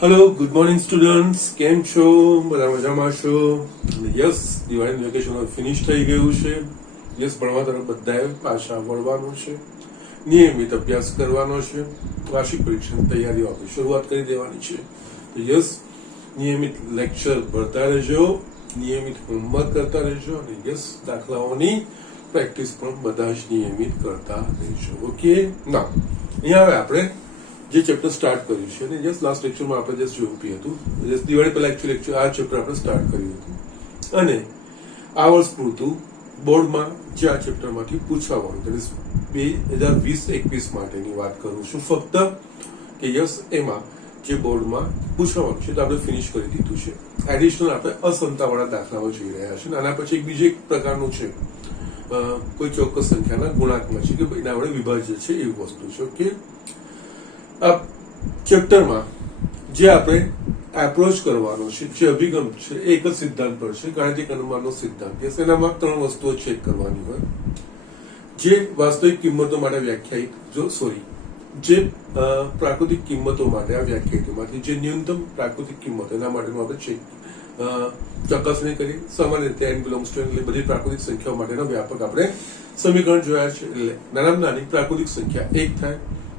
Hello, good morning students. કેમ છો? બધા મજામાં છો? યસ, દિવાળીનું વેકેશન ફિનિશ થઈ ગયું છે. યસ, ભણવા તરફ બધાએ પાછા વળવાનું છે, નિયમિત અભ્યાસ કરવાનો છે, વાર્ષિક પરીક્ષાની તૈયારીઓ આપણે શરૂઆત કરી દેવાની છે. તો યસ, નિયમિત લેક્ચર ભરતા રહેજો, નિયમિત હોમવર્ક કરતા રહેજો અને યસ, દાખલાઓની પ્રેક્ટિસ પણ બધા જ નિયમિત કરતા રહેજો. ઓકે, ના અહીંયા હવે આપણે જે ચેપ્ટર સ્ટાર્ટ કર્યું છે અને જસ્ટ લાસ્ટ લેક્ચરમાં આપણે જસ્ટ જોયું હતું, જસ્ટ દિવાળી પહેલા એકચ્યુઅલી લેક્ચર આ ચેપ્ટર આપણે સ્ટાર્ટ કર્યું હતું અને આ વર્ષ પૂરતું બોર્ડમાં જે આ ચેપ્ટરમાંથી પૂછવાનું એટલે 2020-21 માટેની વાત કરું છું ફક્ત કે યસ એમાં જે બોર્ડમાં પૂછવાનું છે તો આપણે ફિનિશ કરી દીધું છે. એડિશનલ આપણે અસમતાવાળા દાખલાઓ જોઈ રહ્યા છે. આના પછી બીજું એક પ્રકારનું છે, કોઈ ચોક્કસ સંખ્યાના ગુણાંકમાં છે કે એના વડે વિભાજ્ય છે એવી વસ્તુ છે. ઓકે, આ ચેપ્ટરમાં જે આપણે એપ્રોચ કરવાનો છે, જે અભિગમ છે, એક જ સિદ્ધાંત પર છે, ગાણિતિક અનુમાનનો સિદ્ધાંત. એનામાં 3 વસ્તુઓ ચેક કરવાની હોય. જે વાસ્તવિક કિંમતો માટે જે પ્રાકૃતિક કિંમતો માટે આ વ્યાખ્યાયિતોમાંથી જે ન્યૂનતમ પ્રાકૃતિક કિંમત એના માટેનું આપણે ચકાસણી કરી. સામાન્ય રીતે n બિલોંગ્સ ટુ n એટલે બધી પ્રાકૃતિક સંખ્યાઓ માટેનો વ્યાપક આપણે સમીકરણ જોયા છે. એટલે નાનામાં નાની પ્રાકૃતિક સંખ્યા 1 થાય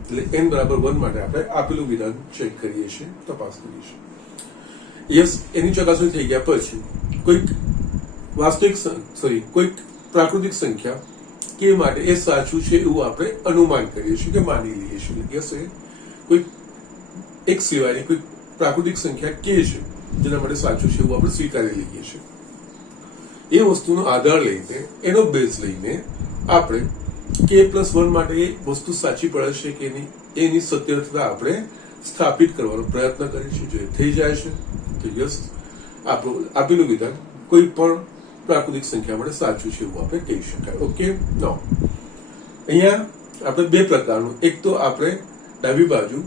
એટલે n બરાબર 1 માટે આપણે આપેલું વિધાન ચેક કરીએ છીએ, તપાસ કરીએ છીએ. યસ, એની ચકાસણી થઈ ગયા પછી કોઈક પ્રાકૃતિક સંખ્યા કે માટે એ સાચું છે એવું આપણે અનુમાન કરીએ છીએ કે માની લઈએ છીએ. યસ, કોઈ એક સિવાયની કોઈ પ્રાકૃતિક સંખ્યા કે છે જેના માટે સાચું છે એવું આપણે સ્વીકારી લઈએ છીએ. એ વસ્તુનો આધાર લઈને, એનો બેઝ લઈને આપણે k+1 માટે એ વસ્તુ સાચી પડે છે કે નહીં એની સત્યતા આપણે સ્થાપિત કરવાનો પ્રયત્ન કરીએ છીએ. જો એ થઈ જાય છે તો યસ, આપણું આપેલું વિધાન કોઈ પણ પ્રાકૃતિક સંખ્યા માટે સાચું છે એવું આપણે કહી શકાય. ઓકે, નો અહીંયા આપણે 2 પ્રકારનું, એક તો આપણે ડાબી બાજુ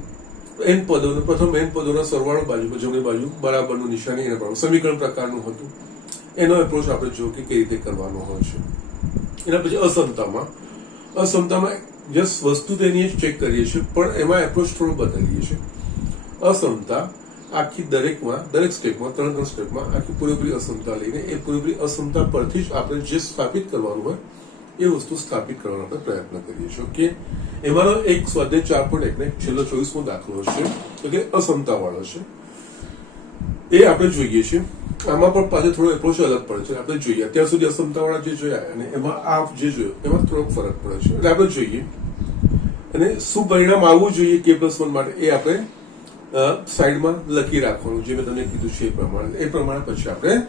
પ્રથમ n પદોના સરવાળો બાજુ જમણી બાજુ બરાબરનું નિશાની એના પ્રમાણે સમીકરણ પ્રકારનું હતું. એનો એપ્રોચ આપણે જો કે કઈ રીતે કરવાનો હોય છે. એના પછી અસમતામાં જસ્ટ વસ્તુ તેની ચેક કરીએ છીએ પણ એમાં એપ્રોચ થોડો બદલીએ છીએ. અસમતા આખી દરેક સ્ટેપમાં 3 સ્ટેપમાં આખી પૂરેપૂરી અસમતા લઈને એ પૂરેપૂરી અસમતા પરથી જ આપણે જે સ્થાપિત કરવાનું હોય એ વસ્તુ સ્થાપિત કરવાનો આપણે પ્રયત્ન કરીએ છીએ. ઓકે, એમાંનો એક સ્વાધ્યાય 4.1 ને છેલ્લો 24મો દાખલો છે કે અસમતા વાળો છે. એ આપણે જોઈએ છીએ. આમાં પણ પાછળ થોડો એપ્રોચ અલગ પડે છે. આપણે જોઈએ અત્યાર સુધી અસમતા વાળા જે જોયા અને એમાં આ જે જોયો એમાં થોડોક ફરક પડે છે. એટલે આપણે જોઈએ અને શું પરિણામ આવવું જોઈએ k+1 માટે એ આપણે સાઈડમાં લખી રાખવાનું, જે મેં તમને કીધું છે એ પ્રમાણે પછી આપણે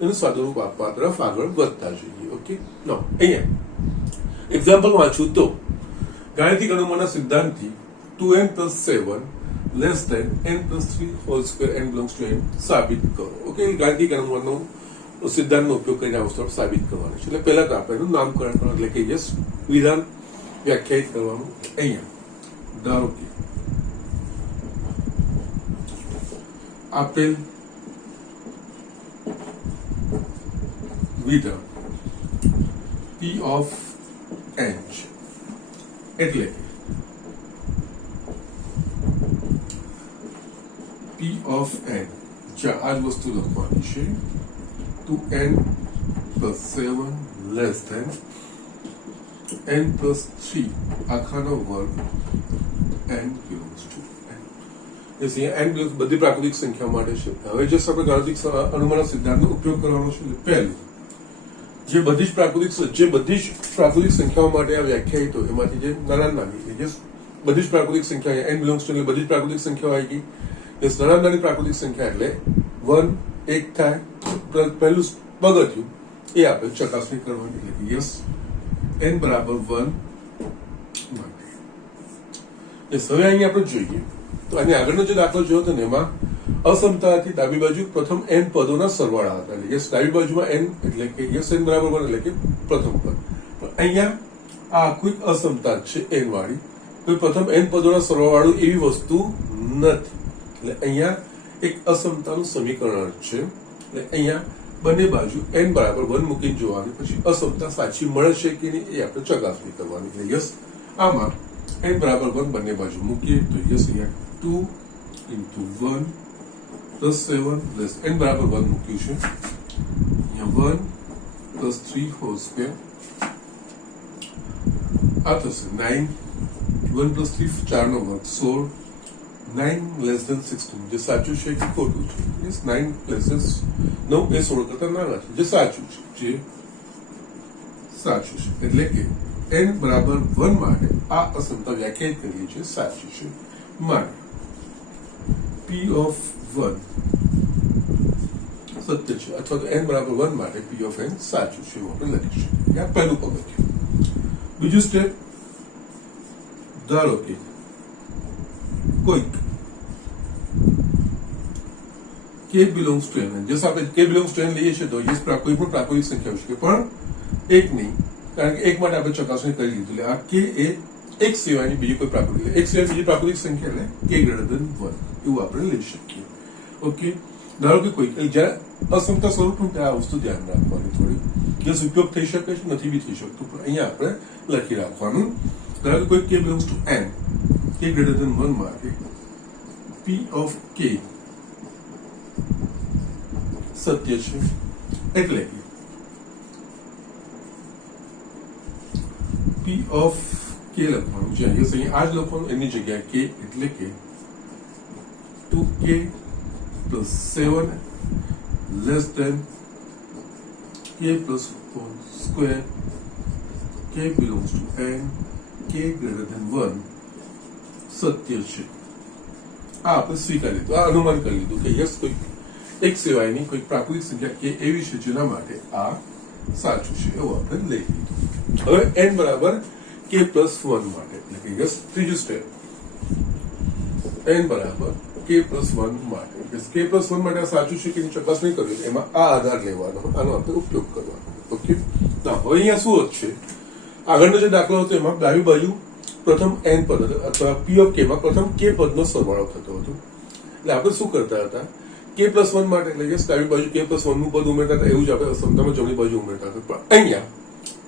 એનું સાદુરૂપ આપવા તરફ આગળ વધતા જોઈએ. ઓકે, નો અહીંયા એક્ઝામ્પલ વાંચું તો ગાણિતિક અનુમાનના સિદ્ધાંતથી 2n+7 less than n+3 whole square n belongs to n સાબિત કરો. ઓકે, ગાણિતિક અનુમાનનો સિદ્ધાંતનો ઉપયોગ કરીને આ વસ્તુ સાબિત કરવાની છે. એટલે પહેલા તો આપણે એનું નામકરણ કરવાનું, એટલે કે યસ, વિધાન વ્યાખ્યાયિત કરવાનું. અહીંયા ધારો કે આપેલ વિધાન p of n છે એટલે p of n આ જ વસ્તુ લખવાની છે 2n+7 less than n+3 આખાનો વર્ગ n belongs to n. બધી પ્રાકૃતિક સંખ્યા માટે છે. હવે જે આપણે ગાણિતિક અનુમાનના સિદ્ધાંતનો ઉપયોગ કરવાનો છે. પહેલું જે બધી જ પ્રાકૃતિક સંખ્યાઓ માટે આ વ્યાખ્યાયિતો એમાંથી જે નાની બધી જ પ્રાકૃતિક સંખ્યા n belongs to એટલે બધી જ પ્રાકૃતિક સંખ્યાઓ આવી ગઈ. નાની પ્રાકૃતિક સંખ્યા એટલે 1 થાય. પહેલું પગથિયું એ આપણે ચકાસણી કરવાની, એટલે યસ n બરાબર 1 માટે. હવે અહીંયા આપણે જોઈએ તો આની આગળનો જે દાખલો જોયો હતો ને એમાં અસમતાથી ડાબી બાજુ પ્રથમ n પદોના સરવાળા હતા. એટલે યસ, ડાબી બાજુમાં n એટલે કે યસ n બરાબર 1 એટલે કે પ્રથમ પદ. પણ અહીંયા આ આખું અસમતા છે n વાળી, કોઈ પ્રથમ n પદોના સરવાળાવાળું એવી વસ્તુ નથી. એટલે અહીંયા એક અસમતાનું સમીકરણ છે. એટલે અહીંયા બંને બાજુ n બરાબર 1 મૂકીને જોવાની, પછી અસમતા સાચી મળે છે કે નહીં એ આપણે ચકાસણી કરવાની. એટલે યસ, આમાં n બરાબર 1 બંને બાજુ મૂકીએ તો યસ અહીંયા 2 into 1 plus 7 less n બરાબર 1 મૂક્યું છે અહીંયા 1 plus 3 whole square આ થશે 9 1 plus 3 4 નો વર્ગ 16 9 less than 16 જે સાચું છે કે ખોટું છે મીન્સ 9 less than 9 એ 16 કરતા નાના છે જે સાચું છે એટલે કે n બરાબર 1 માટે આ અસમતા વ્યાખ્યાયિત કરીએ છીએ સાચી છે માટે p of 1 સત્ય છે અથવા તો n બરાબર 1 માટે p of n સાચું છે એવું આપણે લખી શકીએ આ પહેલું પગથિયું બીજું સ્ટેપ ધારો કે કોઈક k belongs to n जैसे આપણે k belongs to n લઈએ છીએ તો યસ કોઈ પણ પ્રાકૃતિક સંખ્યા હોઈ શકે પણ એક નહીં કારણ કે એક માટે આપણે ચકાસણી કરી લીધું એટલે આ k એ એક સિવાયની બીજી કોઈ પ્રાકૃતિક એક સિવાય બીજી પ્રાકૃતિક સંખ્યા એટલે k greater than 1 એવું આપણે લઈ શકીએ ઓકે ધારો કે કોઈ જ્યારે અસમતા સ્વરૂપનું આ વસ્તુ ધ્યાન રાખવાની થોડી યસ ઉપયોગ થઈ શકે છે નથી બી થઈ શકતું પણ અહીંયા આપણે લખી રાખવાનું ધારો કે કોઈ k belongs to n k greater than 1 માટે p of k સત્ય છે એટલે કે p of k લખવાનું છે અહીંયા આ જ લખવાનું એની જગ્યાએ k એટલે કે 2k plus 7 less than k plus 4 square k belongs to n k greater than 1 સત્ય છે આ આપણે સ્વીકારી લીધું આ અનુમાન કરી લીધું કે યસ કોઈ એક સિવાયની કોઈ પ્રાકૃતિક સંખ્યા કે એવી છે જેના માટે આ સાચું છે એવું આપણે લઈ લીધું હવે n બરાબર k plus 1 માટે એટલે કે યસ ત્રીજું સ્ટેપ n બરાબર k plus 1 માટે k plus 1 માટે આ સાચું છે કે ચકાસણી કરવી એમાં આ આધાર લેવાનો આનો આપણે ઉપયોગ કરવાનો ઓકે ના હવે અહીંયા શું છે આગળનો જે દાખલો હતો એમાં ડાબી બાજુ પ્રથમ n પદ અથવા p of k માં પ્રથમ k પદનો સરવાળો થતો હતો એટલે આપણે શું કરતા હતા k plus 1 માટે એટલે કે ડાબી બાજુ k plus 1 નું પદ ઉમેરતા હતા એવું જ આપણે અસમતામાં જમણી બાજુ ઉમેરતા હતા પણ અહીંયા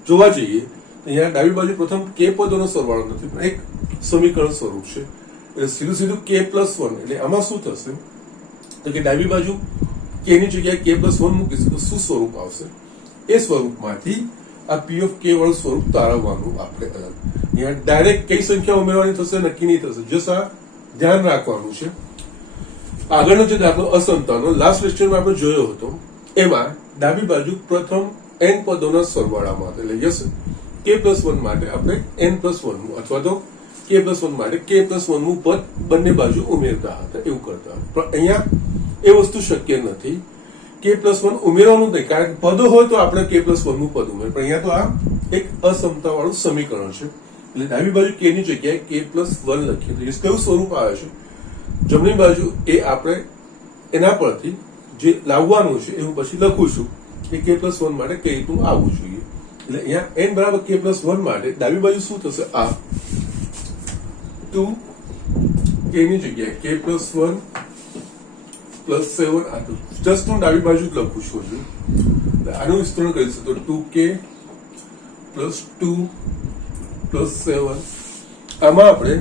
જોવા જઈએ અહીંયા ડાબી બાજુ પ્રથમ k પદોનો સરવાળો નથી પણ એક સમીકરણ સ્વરૂપ છે એટલે સીધું k plus 1 એટલે આમાં શું થશે તો કે ડાબી બાજુ k ની જગ્યાએ k plus 1 મૂકીશું તો શું સ્વરૂપ આવશે એ સ્વરૂપમાંથી આ p of k વાળું સ્વરૂપ તારવવાનું આપણે અહીંયા ડાયરેક્ટ કઈ સંખ્યા ઉમેરવાની થશે નક્કી નહીં થશે જસ આ ધ્યાન રાખવાનું છે આગળનો જે દાખલો અસમતાનો લાસ્ટ લેક્ચરમાં આપણે જોયો હતો એમાં ડાબી બાજુ પ્રથમ n પદોના સરવાળામાં એટલે યસ k plus 1 માટે આપણે n plus 1 નું અથવા તો k plus 1 માટે k plus 1 નું પદ બંને બાજુ ઉમેરતા હતા એવું કરતા હતા પણ અહીંયા એ વસ્તુ શક્ય નથી k plus 1 ઉમેરવાનું નહીં કારણ કે પદો હોય તો આપણે k plus 1 નું પદ ઉમેર પણ અહીંયા તો આ એક અસમતા વાળું સમીકરણ છે એટલે ડાબી બાજુ k ની જગ્યાએ k plus 1 લખીએ તો કયું સ્વરૂપ આવે છે જમણી બાજુ એ આપણે એના પરથી જે લાવવાનું છે એવું પછી લખું છું કે k plus 1 માટે કઈ રીતનું આવવું જોઈએ એટલે અહીંયા n બરાબર k plus 1 માટે ડાબી બાજુ શું થશે આ 2 k ની જગ્યાએ k plus 1 plus 7 આ તો જસ્ટ હું ડાબી બાજુ જ લખું છું હજુ આનું વિસ્તરણ કરીશું તો 2k plus 2 plus 7 આમાં આપણે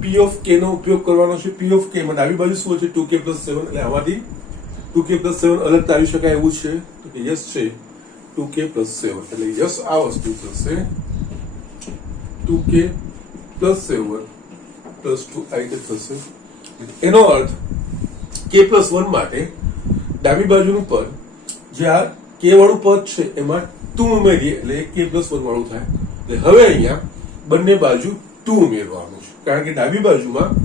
p of k નો ઉપયોગ કરવાનો છે p of k માં ડાબી બાજુ શું છે 2k plus 7 એટલે આમાંથી 2k plus 7 અલગ તારી શકાય એવું છે તો કે યસ છે 2k plus 7 એટલે યસ આ વસ્તુ થશે 2k plus 7 plus 2 આ રીતે થશે એનો અર્થ k plus 1 માટે ડાબી બાજુનું પદ જે આ k વાળું પદ છે એમાં 2 ઉમેરીએ એટલે k plus 1 વાળું થાય એટલે હવે અહીંયા બંને બાજુ 2 ઉમેરવાનું છે કારણ કે ડાબી બાજુમાં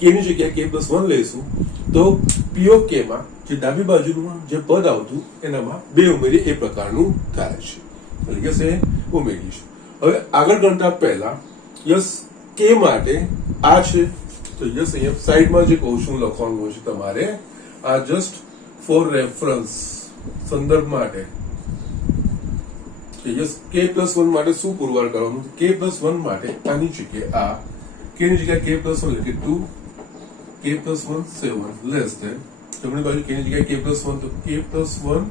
k ની જગ્યાએ k plus 1 લઈશું તો p of k માં જે ડાબી બાજુનું જે પદ આવતું એનામાં 2 ઉમેરીએ એ પ્રકારનું થાય છે એટલે કે છે ઉમેરીશું હવે આગળ ગણતા પહેલા યસ k માટે આ છે તો યસ અહીંયા સાઈડમાં જે કહું છું લખવાનું હોય છે તમારે આ જસ્ટ ફોર રેફરન્સ સંદર્ભ માટે યસ k plus 1 માટે શું પુરવાર કરવાનું k plus 1 માટે આની જગ્યાએ આ k ની જગ્યાએ k plus 1 એટલે 2 k plus 1 7 લેસ ધેન જમણી બાજુ k ની જગ્યાએ k plus 1 તો k plus 1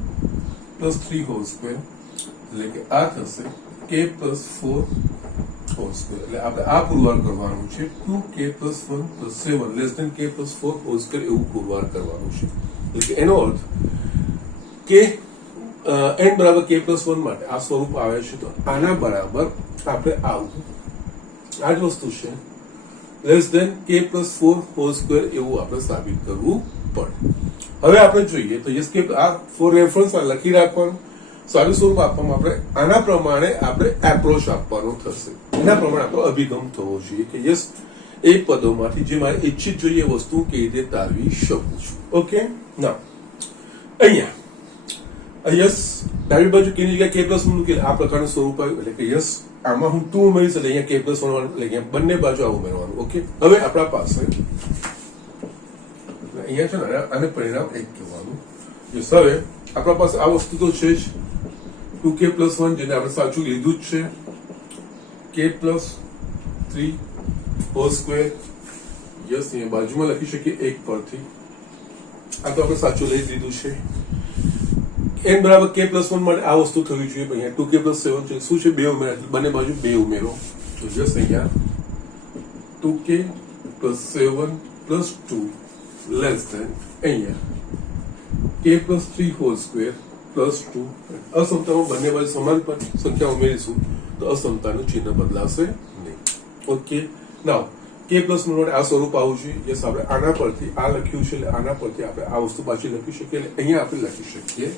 plus 3 whole square એટલે કે આ થશે k plus 4 હોલ સ્ક્વેર એટલે આપણે આ પુરવાર કરવાનું છે 2k + 1 + 7 less than k + 4 whole square એવું પુરવાર કરવાનું છે. એટલે એનો અર્થ કે n બરાબર k + 1 માટે આ સ્વરૂપ આવે છે તો આના બરાબર આપણે આવું આ જ વસ્તુ છે less than k + 4 whole square એવું આપણે સાબિત કરવું પડે. હવે આપણે જોઈએ તો યસ કે આ ફોર રેફરન્સ લખી રાખવાનું સારું સ્વરૂપ આપવામાં આપણે આના પ્રમાણે આપણે એપ્રોચ આપવાનો થશે. એના પ્રમાણે આપણો અભિગમ થવો જોઈએ કે યસ એ પદોમાંથી જે મારે ઈચ્છિત જોઈએ વસ્તુ કેવી રીતે તારવી શકું છું. ઓકે ના અહીંયા યસ ડાબી બાજુ કેની જગ્યાએ k + 1 મૂકેલ આ પ્રકારનું સ્વરૂપ આવ્યું એટલે કે યસ આમાં હું 2 ઉમેરીશ એટલે અહીંયા k + 1 એટલે અહીંયા બંને બાજુ આ ઉમેરવાનું. ઓકે હવે આપણા પાસે અહીંયા છે ને આને પરિણામ 1 કહેવાનું. યસ હવે આપણા પાસે આ વસ્તુ તો છે જ 2k + 1 જેને આપણે સાચું લીધું જ છે k + 3 હોલ સ્ક્વેર યસ અહીંયા બાજુમાં લખી શકીએ 1 પરથી આ તો આપણે સાચું લઈ લીધું છે. n બરાબર k + 1 માટે આ વસ્તુ થવી જોઈએ અહીંયા 2k + 7 છે શું છે 2 ઉમેરા એટલે બંને બાજુ 2 ઉમેરો તો યસ અહીંયા 2k + 7 + 2 લેસ ધેન અહીંયા k + 3 હોલ સ્ક્વેર +2 અસમતામાં બંને બાજુ સમાન સંખ્યા ઉમેરીશું તો અસમતાનું ચિહ્ન બદલાશે નહીં. ઓકે નાઉ k + 1 માટે આ સ્વરૂપ આવું છે યસ આપણે આના પરથી આ લખ્યું છે એટલે આના પરથી આપણે આ વસ્તુ પાછી લખી શકીએ એટલે અહીંયા આપણે લખી શકીએ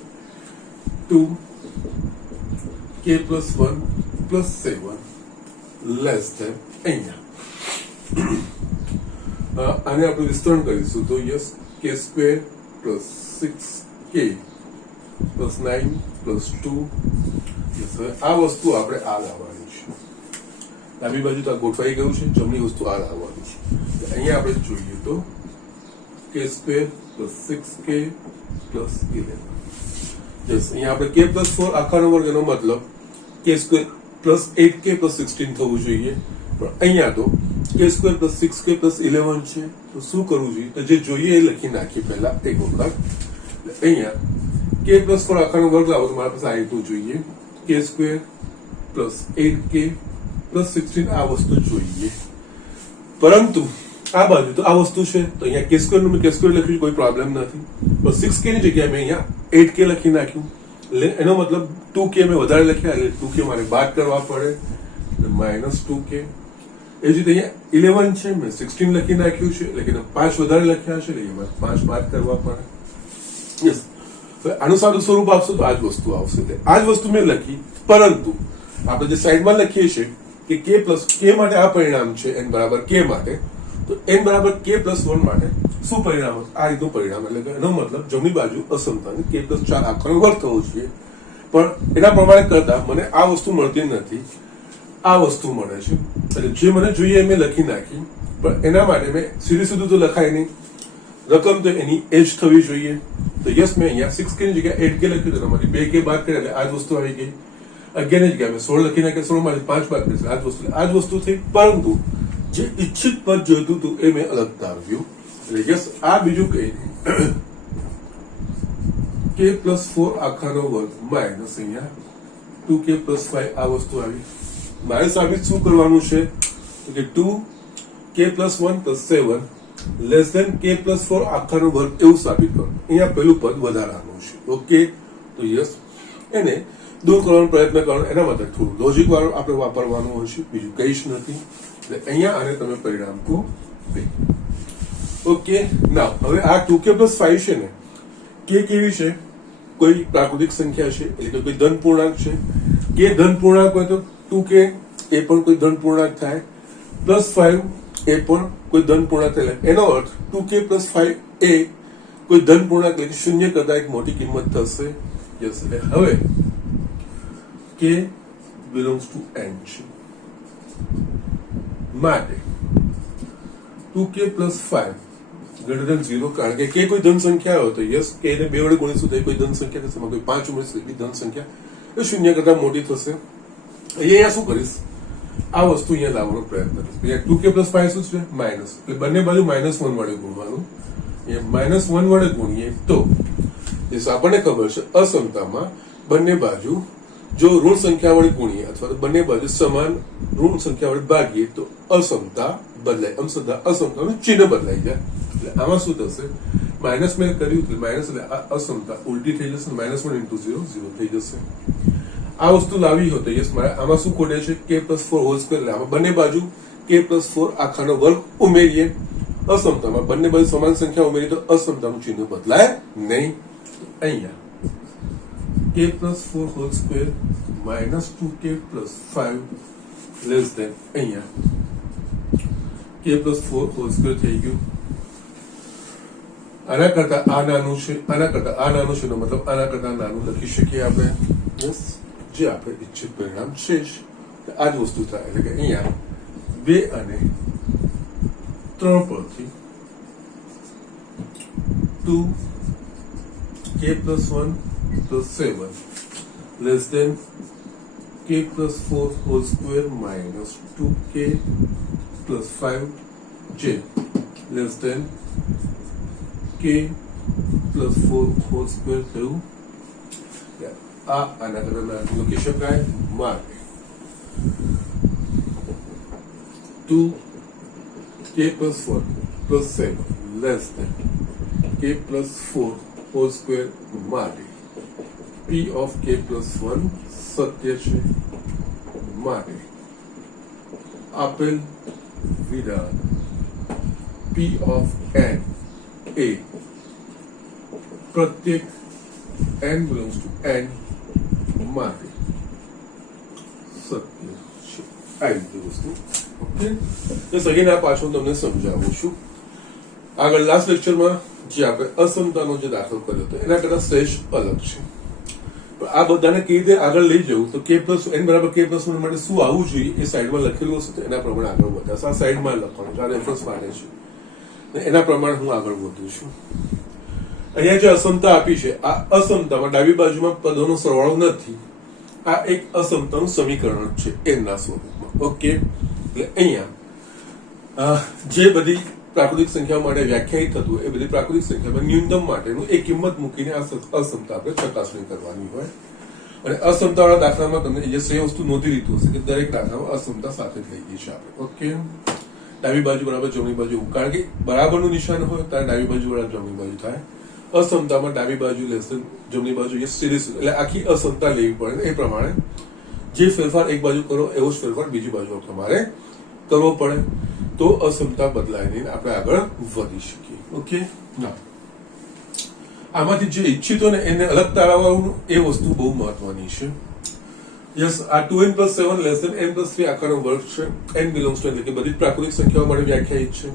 2k + 1 + 7 લેસ ધેન અહીંયા આને આપણે વિસ્તરણ કરીશું તો યસ k² + 6k + 9 + 2 યસ હવે આ વસ્તુ આપણે આ લાવવાની છે. ડાબી બાજુ તો ગોઠવાઈ ગયું છે જમણી વસ્તુ આ લાવવાની છે. અહીંયા આપણે જોઈએ તો k² + 6k + 11 યસ અહીંયા આપણે k + 4 આખાનો વર્ગ એનો મતલબ k² + 8k + 16 થવું જોઈએ પણ અહીંયા તો k² + 6k + 11 છે તો શું કરવું જોઈએ તો જે જોઈએ એ લખી નાખીએ પહેલા એક વખત. અહીંયા k + 4 આખાનો વર્ગ લાવો તો મારા પાસે આ રીતનું જોઈએ k² + 8k + 16 આ વસ્તુ જોઈએ પરંતુ આ બાજુ તો આ વસ્તુ છે તો અહીંયા k² નું મેં k² લખ્યું કોઈ પ્રોબ્લેમ નથી પણ 6k ની જગ્યાએ મેં અહીંયા 8k લખી નાખ્યું એટલે એનો મતલબ 2k મેં વધારે લખ્યા એટલે 2k મારે બાદ કરવા પડે એટલે -2k. એ જ રીતે અહીંયા 11 છે મેં 16 લખી નાખ્યું છે એટલે કે 5 વધારે લખ્યા છે એટલે એમાં 5 બાદ કરવા પડે. યસ આનું સારું સ્વરૂપ આપશો તો આ જ વસ્તુ આવશે આ જ વસ્તુ મેં લખી પરંતુ આપણે જે સાઈડમાં લખીએ છીએ કે k માટે આ પરિણામ છે n બરાબર k માટે તો n બરાબર k + 1 માટે શું પરિણામ આ રીતનું પરિણામ એટલે કે એનો મતલબ જમણી બાજુ અસમતાને k + 4 આખાનો વર્ગ થવો જોઈએ પણ એના પ્રમાણે કરતા મને આ વસ્તુ મળતી નથી આ વસ્તુ મળે છે એટલે જે મને જોઈએ મેં લખી નાખી પણ એના માટે મેં સીધું તો લખાય નહીં રકમ તો એની એજ થવી જોઈએ તો યસ મેં અહીંયા 6k ની જગ્યાએ 8k લખ્યું તો એમાંથી 2k બાદ કર્યા એટલે આ જ વસ્તુ આવી ગઈ. 11 ની જગ્યાએ મેં 16 લખી નાખ્યા 16 માંથી 5 બાદ કરીશ આ જ વસ્તુ થઈ પરંતુ જે ઈચ્છિત પદ જોઈતું હતું એ મેં અલગ તારવ્યું એટલે યસ આ બીજું કઈ k + 4 આખાનો વર્ગ માઇનસ અહીંયા 2k + 5 આ વસ્તુ આવી. મારે સાબિત શું કરવાનું છે કે 2k + 1 + 7 લેસ ધેન k + 4 આખાનો વર્ગ એવું સાબિત કરો. અહીંયા પહેલું પદ વધારાનું છે. ઓકે તો યસ એને દૂર કરવાનો પ્રયત્ન કરવાનો એના માટે થોડું લોજિક વાળું આપણે વાપરવાનું હોય છે બીજું કઈ જ નથી એટલે અહીંયા આને તમે પરિણામ કહો. ઓકે નાવ હવે આ 2k + 5 છે ને k કેવી છે કોઈ પ્રાકૃતિક સંખ્યા છે એટલે કે કોઈ ધન પૂર્ણાંક છે k ધન પૂર્ણાંક હોય તો 2k એ પણ કોઈ ધન પૂર્ણાંક થાય +5 એ પણ કોઈ ધન પૂર્ણાંક થાય એનો અર્થ 2k + 5 એ કોઈ ધન પૂર્ણાંક એટલે શૂન્ય કરતા એક મોટી કિંમત થશે. યસ એટલે હવે k belongs to n છે માટે 2k + 5 greater than 0 કારણ કે k કોઈ ધન સંખ્યા હોય તો યસ k ને 2 વડે ગુણીશું તો કોઈ ધન સંખ્યા થશે કોઈ 5 ઉમેરીશું એટલી ધન સંખ્યા એ શૂન્ય કરતા મોટી થશે. અહીંયા શું કરીશ આ વસ્તુ અહીંયા લાવવાનો પ્રયત્ન કરીશ. 2k + 5 શું છે માઇનસ એટલે બંને બાજુ -1 વડે ગુણવાનું અહીંયા -1 વડે ગુણીએ તો આપણને ખબર છે અસમતામાં બંને બાજુ જો ઋણ સંખ્યા વડે ગુણીએ અથવા તો બંને બાજુ સમાન ઋણ સંખ્યા વડે ભાગીએ તો અસમતા બદલાય, અસમતાનું ચિહ્ન બદલાઈ જાય. એટલે આમાં શું થશે, માઇનસ મેં કર્યું એટલે માઇનસ એટલે આ અસમતા ઉલટી થઈ જશે, -1 × 0 0 થઈ જશે. આ વસ્તુ લાવી હોય તો યસ મારે આમાં શું ખોટે છે, k+4 હોલ સ્ક્વેર, એટલે આમાં બંને બાજુ k+4 આખાનો વર્ગ ઉમેરીએ. અસમતામાં બંને બાજુ સમાન સંખ્યા ઉમેરીએ તો અસમતાનું ચિહ્ન બદલાય નહીં. અહીંયા k+4 whole square -2k+5 less than અહીંયા k+4 હોલ સ્ક્વેર થઈ ગયું. આના કરતા આ નાનું છે, આના કરતા આ નાનું છે, મતલબ આના કરતા નાનું લખી શકીએ આપણે. યસ, જે આપણે ઈચ્છિત પરિણામ છે આ જ વસ્તુ થાય. એટલે કે અહીંયા 2 અને 3 પરથી 2k+1 + 7 less than k+4 whole square -2k+5 જે less than k+4 whole square થયું. આ આના કરતા નાનું લખી શકાય. માટે 2k+1 + 7 less than k+4 whole square માટે p ઓફ k+1 સત્ય છે. માટે આપેલ વિધાન p ઓફ n એ પ્રત્યેક n belongs to n માટે સત્ય છે. આ રીતે વસ્તુ. ઓકે, તો સગીને આ પાછું તમને સમજાવું છું. આગળ લાસ્ટ લેક્ચરમાં જે આપણે અસમતાનો જે દાખલો કર્યો હતો એના કરતા સહેજ અલગ છે. આ બધાને કેવી રીતે આગળ લઈ જવું, તો k+n = k+1 માટે શું આવવું જોઈએ એ સાઈડમાં લખેલું હશે તો એના પ્રમાણે આગળ વધારશે. આ સાઈડમાં લખવાનું છે, આ રેફરન્સ માટે છે, એના પ્રમાણે હું આગળ વધું છું. અહીંયા જે અસમતા આપી છે આ અસમતામાં ડાબી બાજુમાં પદોનો સરવાળો નથી, આ એક અસમતાનું સમીકરણ છે એના સ્વરૂપમાં. ઓકે, એટલે અહીંયા જે બધી પ્રાકૃતિક સંખ્યાઓ માટે વ્યાખ્યાયિત થતું એ બધી પ્રાકૃતિક સંખ્યામાં ન્યૂનતમ માટેનું એક કિંમત મૂકીને આ અસમતા આપણે ચકાસણી કરવાની હોય. અને અસમતાવાળા દાખલામાં તમને જે સે વસ્તુ નોંધી લીધું હશે કે દરેક દાખલામાં અસમતા સાથે થઈ ગઈ છે આપણે. ઓકે, ડાબી બાજુ બરાબર જમણી બાજુ, કારણ કે બરાબરનું નિશાન હોય ત્યારે ડાબી બાજુ બરાબર જમણી બાજુ થાય. અસમતામાં ડાબી બાજુ લેસ જમણી બાજુ એ સિરીઝ, એટલે આખી અસમતા લેવી પડે. એ પ્રમાણે જે ફેરફાર એક બાજુ કરો એવો જ ફેરફાર બીજી બાજુ તમારે કરવો પડે તો અસમતા બદલાય નહીં, આપણે આગળ વધી શકીએ. ઓકે, આમાંથી જે ઈચ્છિત હોય ને એને અલગ તારવવાનું એ વસ્તુ બહુ મહત્વની છે. યસ, આ 2n + 7 લેસ ધેન n + 3 આખાનો વર્ગ છે. n બિલોંગ્સ ટુ એટલે કે બધી પ્રાકૃતિક સંખ્યાઓ માટે વ્યાખ્યાયિત છે.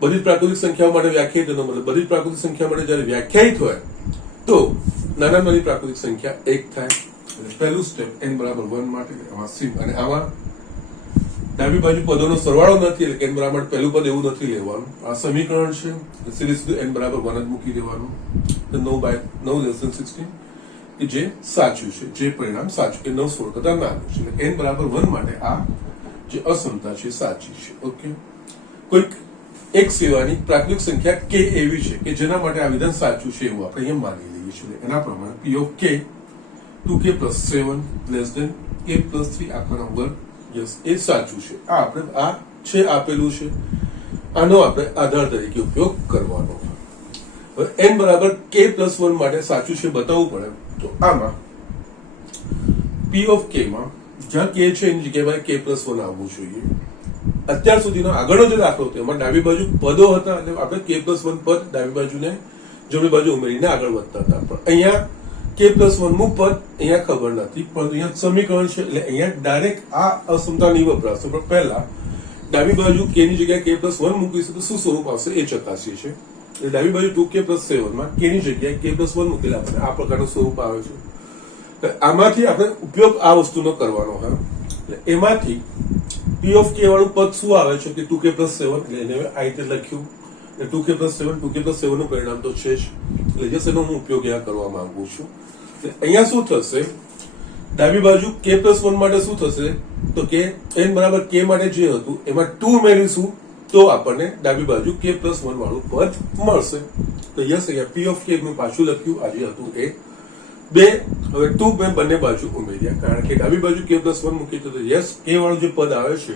બધી પ્રાકૃતિક સંખ્યાઓ માટે વ્યાખ્યાયિત એનો મતલબ બધી પ્રાકૃતિક સંખ્યા માટે જયારે વ્યાખ્યાયિત હોય તો નાનામાં નાની પ્રાકૃતિક સંખ્યા 1 થાય. એટલે પહેલું સ્ટેપ n = 1 માટે આમાં સિમ, અને આમાં ડાબી બાજુ પદોનો સરવાળો નથી એટલે n બરાબર પહેલું પદ એવું નથી લેવાનું. આ સમીકરણ છે, સિરીઝ n = 1 જ મૂકી દેવાનું. 9 લેસ ધેન 16 કે જે સાચું છે, જે પરિણામ સાચું કે 9 16 કરતા નાનું છે. એટલે n = 1 માટે આ જે અસમતા છે સાચી છે. ઓકે, કોઈક એક સિવાયની પ્રાકૃતિક સંખ્યા k એવી છે કે જેના માટે આ વિધાન સાચું છે એવું આપણે અહીંયા માની લઈએ છીએ. એના પ્રમાણે p of k 2k+7 less than k+3 આખાનો વર્ગ યસ એ સાચું છે. આ આપણે આ છે આપેલું છે, આનો આપણે આધાર તરીકે ઉપયોગ કરવાનો. હવે n = k+1 માટે સાચું છે બતાવવું પડે તો આમાં p ઓફ k માં જ્યાં k છે એની જગ્યાએ k+1 આવવું જોઈએ. અત્યાર સુધીનો આગળનો જે દાખલો હતો એમાં ડાબી બાજુ પદો હતા એટલે આપણે k+1 પદ ડાબી બાજુને જમણી બાજુ ઉમેરીને આગળ વધતા હતા. પણ અહીંયા k+1 નું પદ અહીંયા ખબર નથી, પરંતુ અહીંયા સમીકરણ છે એટલે અહીંયા ડાયરેક્ટ આ અસમતા નહીં વપરાશે. પણ પહેલા ડાબી બાજુ k ની જગ્યાએ k+1 મૂકીશું તો શું સ્વરૂપ આવશે એ ચકાસીએ છીએ. એટલે ડાબી બાજુ 2k+7 માં k ની જગ્યાએ k+1 મૂકેલા આપણે આ પ્રકારનું સ્વરૂપ આવે છે. આમાંથી આપણે ઉપયોગ આ વસ્તુનો કરવાનો હોય. એટલે એમાંથી p ઓફ k વાળું પદ શું આવે છે કે 2k+7, એટલે એને આ રીતે લખ્યું. 2k+7 નું પરિણામ તો છે જ, એટલે જશે એનો હું ઉપયોગ અહીંયા કરવા માંગુ છું. અહીંયા શું થશે, ડાબી બાજુ k+1 માટે શું થશે તો કે n = k માટે જે હતું એમાં 2 ઉમેરીશું તો આપણને ડાબી બાજુ k+1 વાળું પદ મળશે. તો યસ, અહીંયા p ઓફ k નું પાછું લખ્યું આ જે હતું એ બે હવે ટુ મેં બંને બાજુ ઉમેર્યા, કારણ કે ડાબી બાજુ k+1 મૂકી તો યસ k વાળું જે પદ આવે છે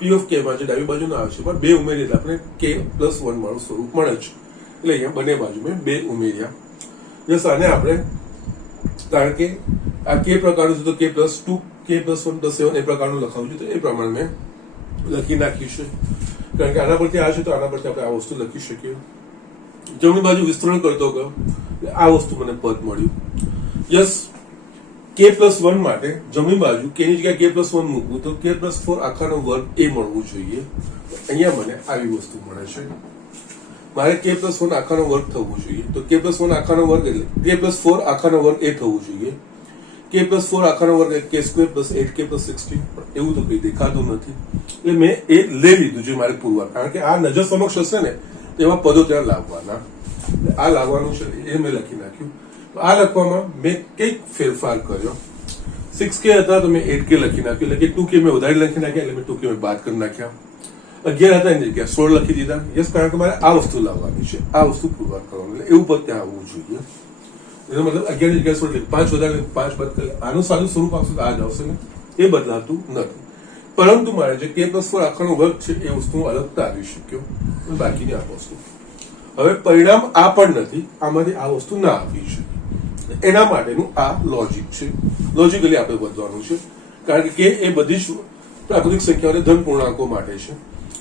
p ઓફ k માં જે ડાબી બાજુ આવે છે પણ બે ઉમેરીએ એટલે આપણે k+1 વાળું સ્વરૂપ મળે છે, એટલે અહીંયા બંને બાજુ મેં બે ઉમેર્યા. યસ આને આપણે કારણ કે આ k પ્રકારનું છે તો k+2 k+1+7 એ પ્રકારનું લખાવું છે તો એ પ્રમાણે મેં લખી નાખ્યું છે. કારણ કે આના પરથી આ છે તો આના પરથી આપણે આ વસ્તુ લખી શકીએ. જમણી બાજુ વિસ્તરણ કરતો ગયો આ વસ્તુ મને પદ મળ્યું. યસ k+1 માટે જમણી બાજુ k ની જગ્યાએ k+1 મૂકવું તો k+4 આખાનો વર્ગ એ મળવું જોઈએ. અહીંયા મને આવી વસ્તુ મળે છે. મારે k+1 આખાનો વર્ગ થવું જોઈએ તો k+1 આખાનો વર્ગ એટલે k+4 આખાનો વર્ગ એ થવું જોઈએ. k+4 આખાનો વર્ગ k² + 8k+16 એવું તો કઈ દેખાતું નથી એટલે મેં એ લઈ લીધું છે મારે પુરવાર, કારણ કે આ નજર સમક્ષ હશે ને એવા પદો ત્યાં લાવવાના, આ લાવવાનું છે એ મેં લખી નાખ્યું. આ લખવામાં મેં કંઈક ફેરફાર કર્યો. 6k હતા તો મેં 8k લખી નાખ્યું, એટલે કે 2k મેં વધારે લખી નાખ્યા એટલે મેં 2k મેં બાદ કરી નાખ્યા. 11 હતા એની જગ્યાએ 16 લખી દીધા. યસ કારણ કે મારે આ વસ્તુ લાવવાની છે, આ વસ્તુ પુરવાર કરવાનું, એટલે એવું પદ ત્યાં આવવું જોઈએ. એનો મતલબ 11 ની જગ્યાએ 16 5 વધારે 5 બાદ કરી આનું સાદું સ્વરૂપ આવશે તો આ જ આવશે ને, એ બદલાતું નથી. પરંતુ મારે જે k+4 આખાનો વર્ગ છે એ વસ્તુ અલગ તારવી શક્યો, બાકીની આ વસ્તુ. હવે પરિણામ આ પણ નથી, આમાંથી આ વસ્તુ ના આવી શકે. એના માટેનું આ લોજિક છે. લોજિકલી આપણે વધવાનું છે, કારણ કે એ બધી જ પ્રાકૃતિક સંખ્યાઓને ધન પૂર્ણાંકો માટે છે.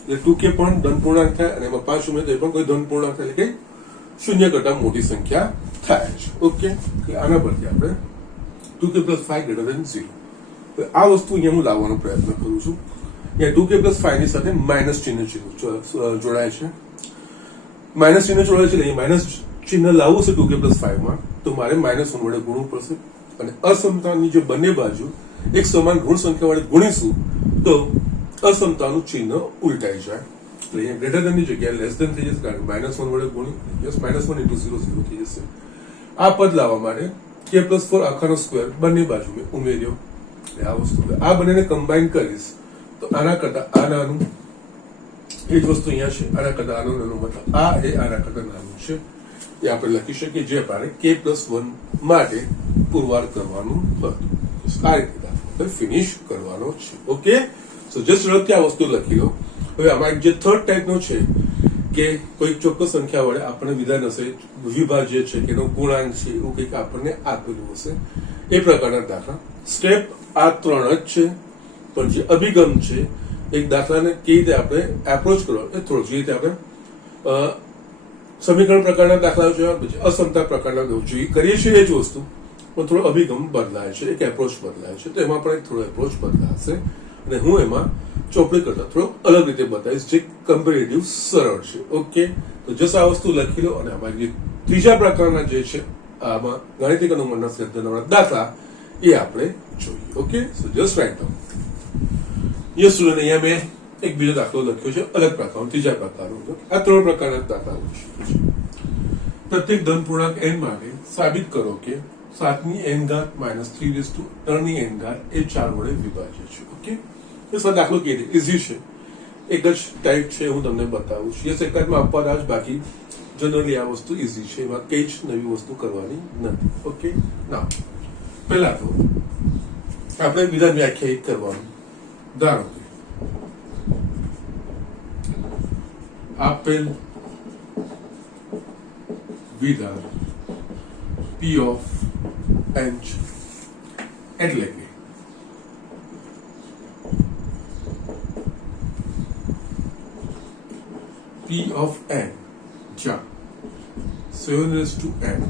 એટલે 2k પણ ધન પૂર્ણાંક થાય અને એમાં 5 ઉમેર તો એ પણ કોઈ ધન પૂર્ણાંક થાય, એટલે કે શૂન્ય કરતા મોટી સંખ્યા થાય છે. ઓકે, એટલે આના પરથી આપણે 2k + 5 > 0. આ વસ્તુ અહીંયા હું લાવવાનો પ્રયત્ન કરું છું. અહીંયા 2k + 5 ની સાથે માઇનસ ચિહ્ન જોડાય છે. માઇનસ ચિહ્ન જોડાય છે એટલે માઇનસ ચિહ્ન લાવવું છે 2k + 5 માં તો મારે -1 વડે ગુણવું પડશે અને અસમતાની જે બંને બાજુ એક સમાન ઋણ સંખ્યા વડે ગુણીશું તો અસમતાનું ચિહ્ન ઉલટાઈ જાય. એટલે અહીંયા ગ્રેટર ધેન ની જગ્યાએ લેસ ધેન થઈ જશે, કારણ કે -1 વડે ગુણી યસ -1 × 0 0 થઈ જશે. આ પદ લાવવા માટે k+4 આખાનો સ્ક્વેર બંને બાજુ મેં ઉમેર્યો. આ વસ્તુ આ બંનેને કમ્બાઈન કરીશ તો આના કરતા આ નાનું, એ જ વસ્તુ અહીંયા છે આના કરતા આનો નાનો, મતલબ આ એ આના કરતા નાનું છે. એ આપણે લખી શકીએ જે આપણે k+1 માટે પુરવાર કરવાનું હતું. આ રીતે ફિનિશ કરવાનો છે. ઓકે, સો જસ્ટ ઝડપથી આ વસ્તુ લખી લો. હવે આમાં જે થર્ડ ટાઈપનો છે કે કોઈ ચોક્કસ સંખ્યા વડે આપણને વિધાન હશે, વિભાજ્ય છે કે એનો ગુણાંક છે એવું કંઈક આપણને આપેલું હશે, એ પ્રકારના દાખલા. સ્ટેપ આ 3 જ છે, પણ જે અભિગમ છે એક દાખલાને કેવી રીતે આપણે એપ્રોચ કરો એ થોડું જે રીતે આપણે સમીકરણ પ્રકારના દાખલાઓ જોયા, પછી અસમતા પ્રકારના જોઈએ કરીએ છીએ એ જ વસ્તુ, પણ થોડો અભિગમ બદલાય છે, એક એપ્રોચ બદલાય છે. તો એમાં પણ એક થોડો એપ્રોચ બદલાશે અને હું એમાં ચોપડી કરતા થોડો અલગ રીતે બતાવીશ જે કમ્પેરેટિવ સરળ છે. ઓકે, તો જસ્ટ આ વસ્તુ લખી લો. અને આમાં જે ત્રીજા પ્રકારના જે છે આમાં ગાણિતિક અનુમાનના સિદ્ધાંતોના દાખલા એ આપણે જોઈએ. ઓકે, સો just write down. Yes student, અહીંયા મેં એક બીજો દાખલો લખ્યો છે અલગ પ્રકારનો, ત્રીજા પ્રકારનો. આ 3 પ્રકારના દાખલા છે. પ્રત્યેક ધન પૂર્ણાંક n માટે સાબિત કરો કે 7n - 3n એ 4 વડે વિભાજ્ય છે. ઓકે, એ દાખલો કેવી ઇઝી છે, એક જ ટાઈપ છે, હું તમને બતાવું છું. યસ, એકાદમાં આપવાના જ, બાકી જનરલી આ વસ્તુ ઇઝી છે, એમાં કઈ જ નવી વસ્તુ કરવાની નથી. ઓકે, ના પહેલા તો આપણે વિધાન વ્યાખ્યાયિત કરવાનું. ધારો કે આપેલ વિધાન p ઓફ n એટલે કે p ઓફ n જ્યાં 7n - 3n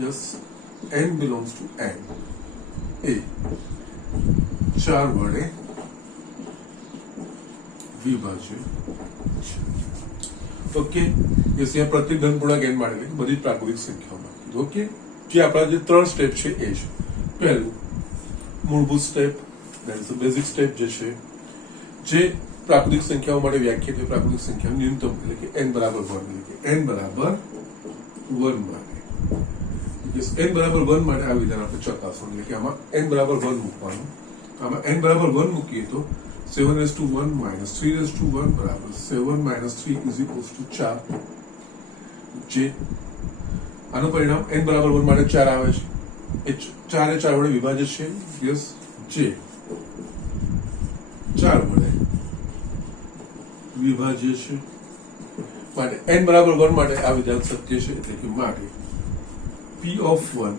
yes n belongs to n એ 4 વડે વિભાજ્ય છે. ઓકે, યસ, અહીંયા પ્રત્યેક ધન પૂર્ણાંક n માટે બધી જ પ્રાકૃતિક સંખ્યાઓમાં. ઓકે, જે આપણા જે 3 સ્ટેપ છે એ છે. પહેલું મૂળભૂત સ્ટેપ, બેઝિક સ્ટેપ જે છે, જે પ્રાકૃતિક સંખ્યાઓ માટે વ્યાખ્યાયિત પ્રાકૃતિક સંખ્યા ન્યૂનતમ એટલે કે n = 1, એટલે કે n = 1 માટે n = 1 માટે આ વિધાન આપણે ચકાસવાનું, એટલે કે આમાં n = 1 મૂકવાનું. આમાં n = 1 મૂકીએ તો 7 - 1 - 3 - 1 = 7 - 3 = 4, જે આનું પરિણામ n બરાબર 1 માટે 4 આવે છે. એ 4 એ 4 વડે વિભાજિત છે. યસ, જે 4 વડે વિભાજ્ય છે માટે n બરાબર 1 માટે આ વિધાન સત્ય છે. એટલે કે માટે p of 1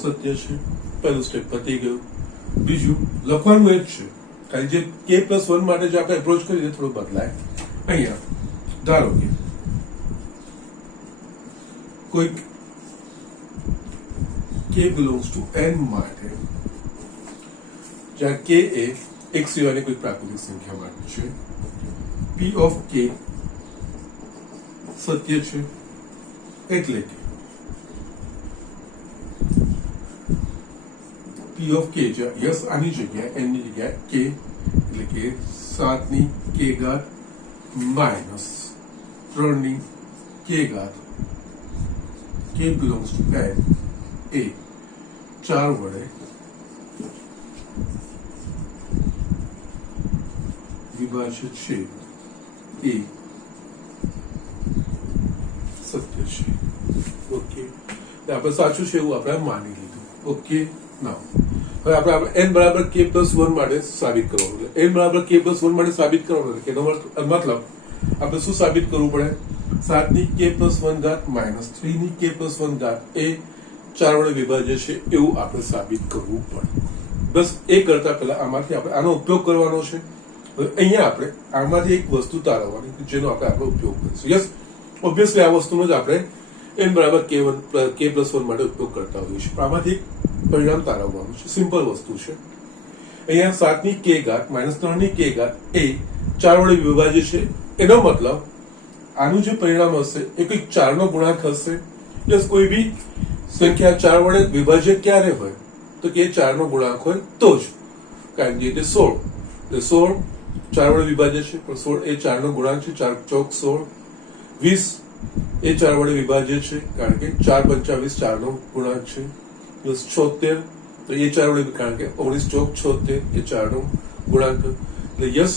સત્ય છે. પહેલું સ્ટેપ પતી ગયું. બીજું લખવાનું એ જ છે, ખાલી જે k+1 માટે જે આપણે એપ્રોચ કરીએ થોડું બદલાય. અહીંયા ધારો કે કોઈક k belongs to n માટે, જ્યાં k એ એક સિવાયની કોઈ પ્રાકૃતિક સંખ્યા માટે છે, p of k સત્ય છે. એટલે કે p of k યસ આની જગ્યાએ n ની જગ્યાએ k, એટલે કે 7 ની k ઘાત માઇનસ 3 ની k ઘાત k belongs to n એ 4 વડે વિભાજિત છે એ સત્ય છે. ઓકે, આપણે સાચું છે એવું આપણે માની લીધું. ઓકે, ના હવે આપણે n બરાબર k+1 માટે સાબિત કરવાનું છે. n બરાબર k+1 માટે સાબિત કરવાનું છે. એનો મતલબ આપણે શું સાબિત કરવું પડે? 7 ની k+1 ઘાત માઇનસ 3 ની k+1 ઘાત એ 4 વડે વિભાજ્ય છે એવું આપણે સાબિત કરવું પડે. બસ એ કરતા પહેલા આમાંથી આપણે આનો ઉપયોગ કરવાનો છે. હવે અહીંયા આપણે આમાંથી એક વસ્તુ તારવવાની જેનો આપણે આપણો ઉપયોગ કરીશું. યસ, ઓબ્વિયસલી આ વસ્તુનો જ આપણે n બરાબર k+1 માટે ઉપયોગ કરતા હોઈએ છીએ. આમાંથી એક પરિણામ તારવવાનું છે. સિમ્પલ વસ્તુ છે. અહીંયા 7 ની k ઘાત માઇનસ 3 ની k ઘાત એ 4 વડે વિભાજ્ય છે. એનો મતલબ આનું જે પરિણામ હશે એ કંઈક 4 નો ગુણાંક હશે. યસ, કોઈ બી સંખ્યા 4 વડે વિભાજ્ય ક્યારે હોય? તો કે 4 નો ગુણાંક હોય તો જ. કારણ કે 16 4 વડે વિભાજ્ય છે, પણ 16 એ 4 નો ગુણાંક છે. 4 ચોક 16. 20 એ 4 વડે વિભાજ્ય છે, કારણ કે 4 25 4 નો ગુણાંક છે. 76 તો એ 4 વડે, કારણ કે 19 ચોક 76 એ 4 નો ગુણાંક. એટલે યસ,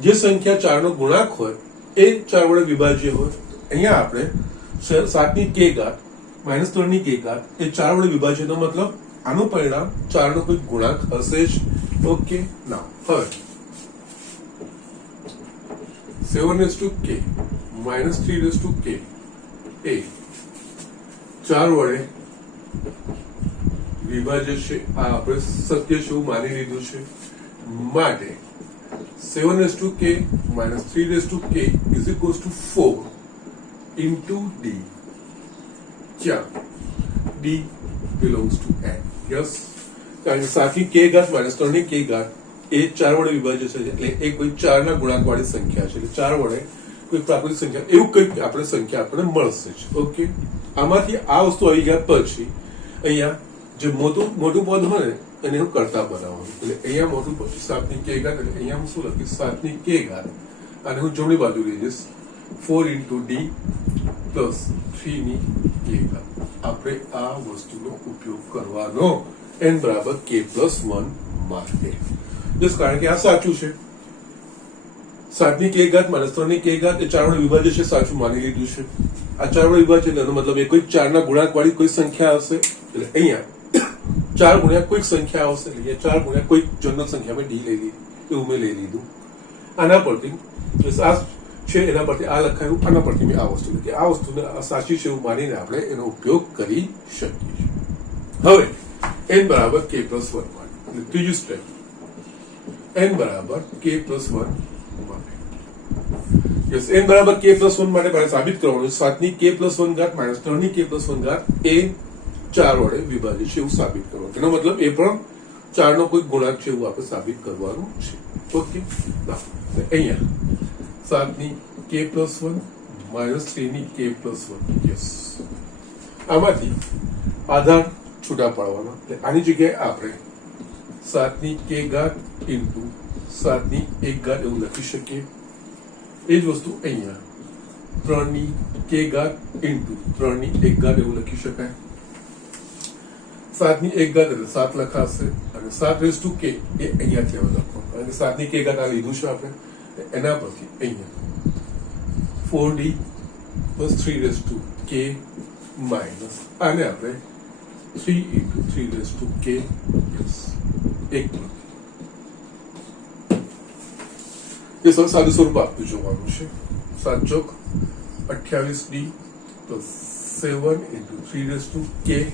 જે સંખ્યા 4 નો ગુણાંક હોય એ 4 વડે વિભાજ્ય હોય. અહીંયા આપણે 7 ની k ઘાત માઇનસ 3 ની k ઘાત એ 4 વડે વિભાજ્ય નો મતલબ આનું પરિણામ 4 નો કોઈ ગુણાંક હશે જ. ઓકે, ના હવે 7k માઇનસ 3k એ 4 વડે વિભાજ્ય છે. આ આપણે સત્ય છે એવું માની લીધું છે. માટે 7k minus 3k is equals to 4 into d. क्या d belongs to n. Yes, કારણ કે 7 ની k ઘાત માઇનસ 3 ની k ઘાત એ 4 વડે વિભાજ્ય છે. એટલે એ કોઈ 4 ના ગુણાંક વાળી સંખ્યા છે. એટલે 4 વડે કોઈ પ્રાકૃતિક સંખ્યા એવું કંઈક આપણે સંખ્યા આપણને મળશે જ. ઓકે, આમાંથી આ વસ્તુ આવી ગયા પછી અહીંયા જે મોટું પદ હોય ને એને હું કરતા બનાવવાનું. એટલે અહીંયા મોટું પદ 7 ની k ઘાત, એટલે અહીંયા હું શું લખીશ? 7 ની k ઘાત અને હું જમણી બાજુ લઈ જઈશ 4 into d plus 3 ની k ઘાત. આપણે આ વસ્તુનો ઉપયોગ કરવાનો n બરાબર k+1 માટે. જસ કારણ કે આ સાચું છે. 7 ની k ઘાત માઇનસ 3 ની k ઘાત એ 4 વડે વિભાજ્ય છે, સાચું માની લીધું છે. આ 4 વડે વિભાજ્ય એટલે એનો મતલબ એ કોઈ 4 ના ગુણાંક વાળી કોઈ સંખ્યા હશે. એટલે અહીંયા 4 ગુણ્યા કોઈક સંખ્યા આવશે. એટલે 4 ગુણ્યા કોઈક જનરલ સંખ્યા મેં ડી લઈ લીધી, એવું મેં લઈ લીધું. આના પરથી આ છે, એના પરથી આ લખાયું, આના પરથી મેં આ વસ્તુ લીધી. આ વસ્તુને સાચી છે એવું માનીને આપણે એનો ઉપયોગ કરી શકીએ. હવે n બરાબર k+1 માટે, એટલે ત્રીજું સ્ટેપ n બરાબર k+1 માટે. યસ, n બરાબર k+1 માટે મારે સાબિત કરવાનું 7 ની k+1 ઘાત માઇનસ 3 ની k+1 ઘાત એ 4 વડે વિભાજિત છે એવું સાબિત કરવાનું. એનો મતલબ એ પણ 4 નો કોઈ ગુણાંક છે એવું આપણે સાબિત કરવાનું છે. ઓકે, અહીંયા 7 ની k+1 માઇનસ 3 ની k+1. યસ, આમાંથી આધાર છૂટા પાડવાના. આની જગ્યાએ આપણે 7 ની k ઘાત ઇન્ટુ 7 ની 1 ઘાત એવું લખી શકીએ. એ જ વસ્તુ અહીંયા 3 ની k ઘાત ઇન્ટુ 3 ની 1 ઘાત એવું લખી શકાય. 7 ની 1 ઘાત એટલે 7 લખાશે અને 7k એ અહીંયાથી હવે લખો, કારણ કે 7 ની k ઘાત આ લીધું છે આપણે. એના પરથી અહીંયા 4d plus 3k કે માઇનસ આને આપણે 3 into 3 raised to k yes એક એ સાદું સ્વરૂપ આપ્યું જોવાનું છે 7 ચોક 28d plus 7 into 3 raised to k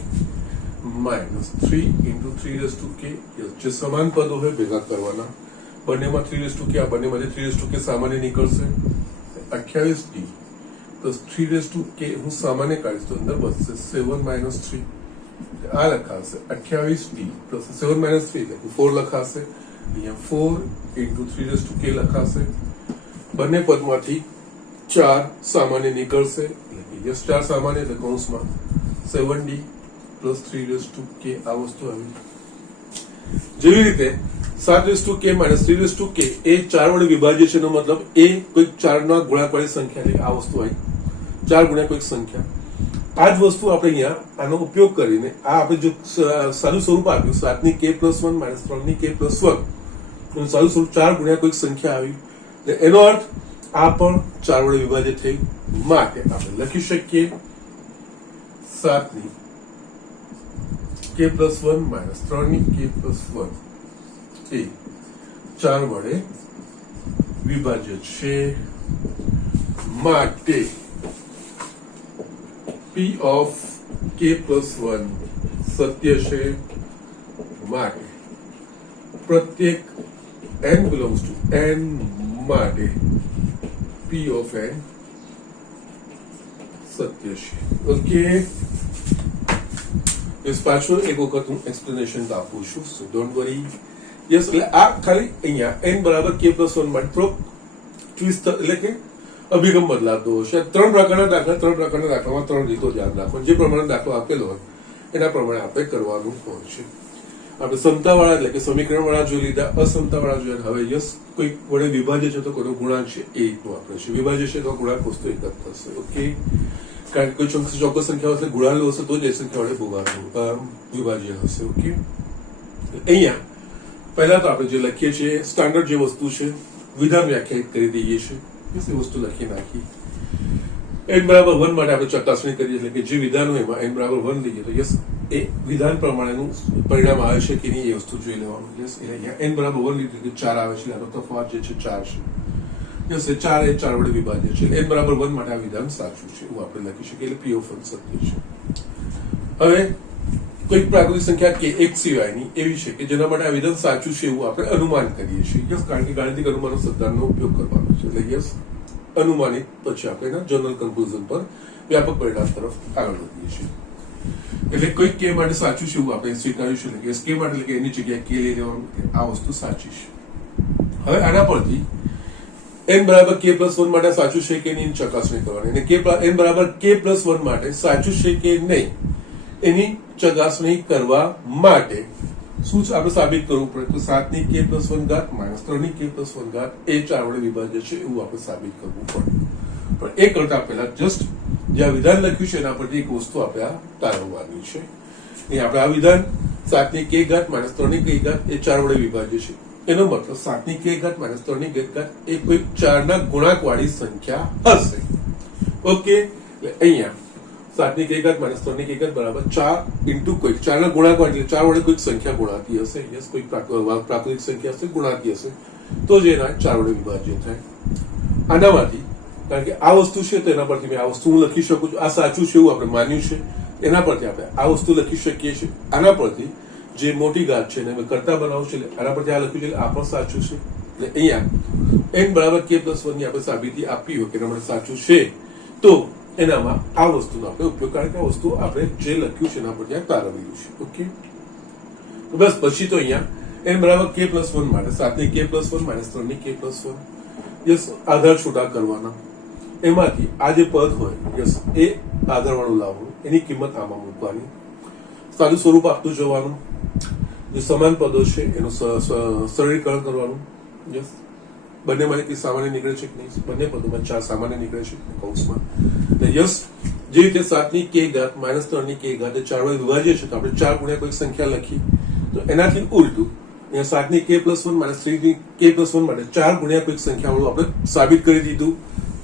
minus 3 into 3 raised to k જે સમાન પદો હોય ભેગા કરવાના બંનેમાં 3 raised to k આ બંનેમાંથી 3 raised to k સામાન્ય નીકળશે 28d plus 3 raised to k હું સામાન્ય કાઢીશ તો અંદર બચશે 7 minus 3 આ લખાશે 28d plus 7 minus 3 એટલે 4 લખાશે અહીંયા 4 into 3 raised to k લખાશે બંને પદમાંથી 4 સામાન્ય નીકળશે એટલે યસ 4 સામાન્ય એટલે કૌંસમાં 7d plus 3 raised to k આ વસ્તુ આવી જેવી રીતે 7 raised to k minus 3 raised to k એ 4 વડે વિભાજ્ય છે એનો મતલબ એ કોઈ 4 ના ગુણાકારની સંખ્યા એટલે આ વસ્તુ આવી 4 ગુણ્યા કોઈક સંખ્યા આ જ વસ્તુ આપણે અહીંયા આનો ઉપયોગ કરીને આ આપણે જો સાદું સ્વરૂપ આપ્યું 7 ની k plus 1 minus 3 ની k plus 1 સાદું સ્વરૂપ 4 ગુણ્યા કોઈક સંખ્યા આવી એનો અર્થ આ પણ 4 વડે વિભાજિત થઈ માટે આપણે લખી શકીએ 7 ની k plus 1 minus 3 ની k plus 1 એ 4 વડે વિભાજ્ય છે માટે p of k plus 1 સત્ય છે માટે પ્રત્યેક n belongs to n માટે p of n સત્ય છે ઓકે इस પાછળ એક વખત હું એક્સપ્લેનેશન આપું છું સો ડોન્ટ વરી યસ એટલે આ ખાલી અહીંયા n બરાબર k plus 1 માટે થોડો ટ્વિસ્ટ એટલે કે અભિગમ બદલાતો હશે 3 પ્રકારના દાખલામાં 3 રીતો ધ્યાન રાખો જે પ્રમાણે દાખલો આપેલો હોય એના પ્રમાણે આપણે કરવાનું હોય છે આપણે સમતાવાળા એટલે કે સમીકરણવાળા જોઈ લીધા અસમતાવાળા જોયા હવે યસ કોઈ વડે વિભાજ્ય છે તો કોઈનો ગુણાંક છે એ રીતનું આપણે છે વિભાજ્ય છે તો ગુણાંક વસ્તુ એક જ થશે ઓકે કારણ કે કોઈ ચોક્કસ સંખ્યા હશે ગુણાંક હશે તો જ એ સંખ્યા વડે વિભાજ્ય હશે ઓકે અહીંયા પહેલા તો આપણે જે લખીએ છીએ સ્ટાન્ડર્ડ જે વસ્તુ છે વિધાન વ્યાખ્યાયિત કરી દઈએ છીએ એ વસ્તુ લખી નાખી n બરાબર 1 માટે આપણે ચકાસણી કરીએ એટલે કે જે વિધાન હોય એમાં n બરાબર 1 લઈએ તો યસ એ વિધાન પ્રમાણેનું પરિણામ આવે છે કે નહીં એ વસ્તુ જોઈ લેવાનું યસ એટલે અહીંયા n બરાબર 1 લીધું કે 4 આવે છે આનો તફાવત જે છે 4 છે યસ એ 4 વડે વિભાજ્ય છે n બરાબર 1 માટે આ વિધાન સાચું છે એવું આપણે લખી શકીએ એટલે p of n સત્ય છે હવે કોઈક પ્રાકૃતિક સંખ્યા કે એક સિવાયની એવી છે કે જેના માટે આ વિધાન સાચું છે એવું આપણે અનુમાન કરીએ છીએ યસ કારણ કે ગાણિતિક અનુમાન સિદ્ધાંતનો ઉપયોગ કરવાનો છે એટલે યસ અનુમાનિત પછી આપણે એના જનરલ કન્ક્લુઝન પર વ્યાપક પરિણામ તરફ આગળ વધીએ છીએ એટલે કોઈ કે માટે સાચું છે એવું આપણે સ્વીકાર્યું છે એટલે કે માટે એટલે કે એની જગ્યાએ કે લઈ લેવાનું આ વસ્તુ સાચી છે હવે આના પરથી n બરાબર k plus 1 માટે સાચું છે કે નહીં ચકાસણી કરવાની અને n બરાબર k plus 1 માટે સાચું છે કે નહીં એની ચકાસણી કરવા માટે શું આપણે સાબિત કરવું પડે તો 7 ની k plus 1 ઘાત minus 3 ની k plus 1 ઘાત એ 4 વડે વિભાજ્ય છે એવું આપણે સાબિત કરવું પડે પણ એ કરતા પહેલા જસ્ટ જે આ વિધાન લખ્યું છે એના પરથી એક વસ્તુ આપણે આ તારવવાની છે આપણે આ વિધાન 7 ની k ઘાત minus 3 ની k ઘાત એ 4 વડે વિભાજ્ય છે એનો મતલબ 7 ની k ઘાત minus 3 ની k ઘાત એ કોઈ 4 ના ગુણાંક વાળી સંખ્યા હશે ઓકે એટલે અહીંયા 7 ની k ઘાત minus 3 ની k ઘાત બરાબર 4 ઇન્ટુ કોઈ 4 ના ગુણાંક વાળી 4 વડે કોઈક સંખ્યા ગુણાતી હશે યસ કોઈ પ્રાકૃતિક સંખ્યા હશે ગુણાતી હશે તો જ એના 4 વડે વિભાજ્ય થાય આનામાંથી કારણ કે આ વસ્તુ છે તો એના પરથી મેં આ વસ્તુ હું લખી શકું છું આ સાચું છે એવું આપણે માન્યું છે એના પરથી આપણે આ વસ્તુ લખી શકીએ છીએ આના પરથી જે મોટી ઘાત છે એને મેં કરતા બનાવું છે આના પરથી આ લખ્યું છે આ પણ સાચું છે એટલે અહીંયા n બરાબર k plus 1 ની આપણે સાબિતી આપી હોય કે એના માટે સાચું છે તો એનામાં આ વસ્તુનો આપણે ઉપયોગ કારણ કે આ વસ્તુ આપણે જે લખ્યું છે એના પરથી આ તારવેલું છે ઓકે તો બસ પછી તો અહીંયા n બરાબર k plus 1 માટે 7 ની k plus 1 minus 3 ની k plus 1 યસ આધાર છૂટા કરવાના એમાંથી આ જે પદ હોય યસ એ આધાર વાળું લાવવું એની કિંમત આમાં મૂકવાની સાદું સ્વરૂપ આપતું જવાનું જે સમાન પદો છે એનું સરળીકરણ કરવાનું યસ બંનેમાંથી સામાન્ય નીકળે છે કે નહીં બંને પદોમાં 4 સામાન્ય નીકળે છે કૌંસમાં યસ જે રીતે 7 ની k ઘાત minus 3 ની k ઘાત 4 વડે વિભાજ્ય છે તો આપણે 4 ગુણ્યા કોઈક સંખ્યા લખી તો એનાથી ઉલટું અહીંયા 7 ની k plus 1 minus 3 ની k plus 1 માટે 4 ગુણ્યા કોઈક સંખ્યા વાળું આપણે સાબિત કરી દીધું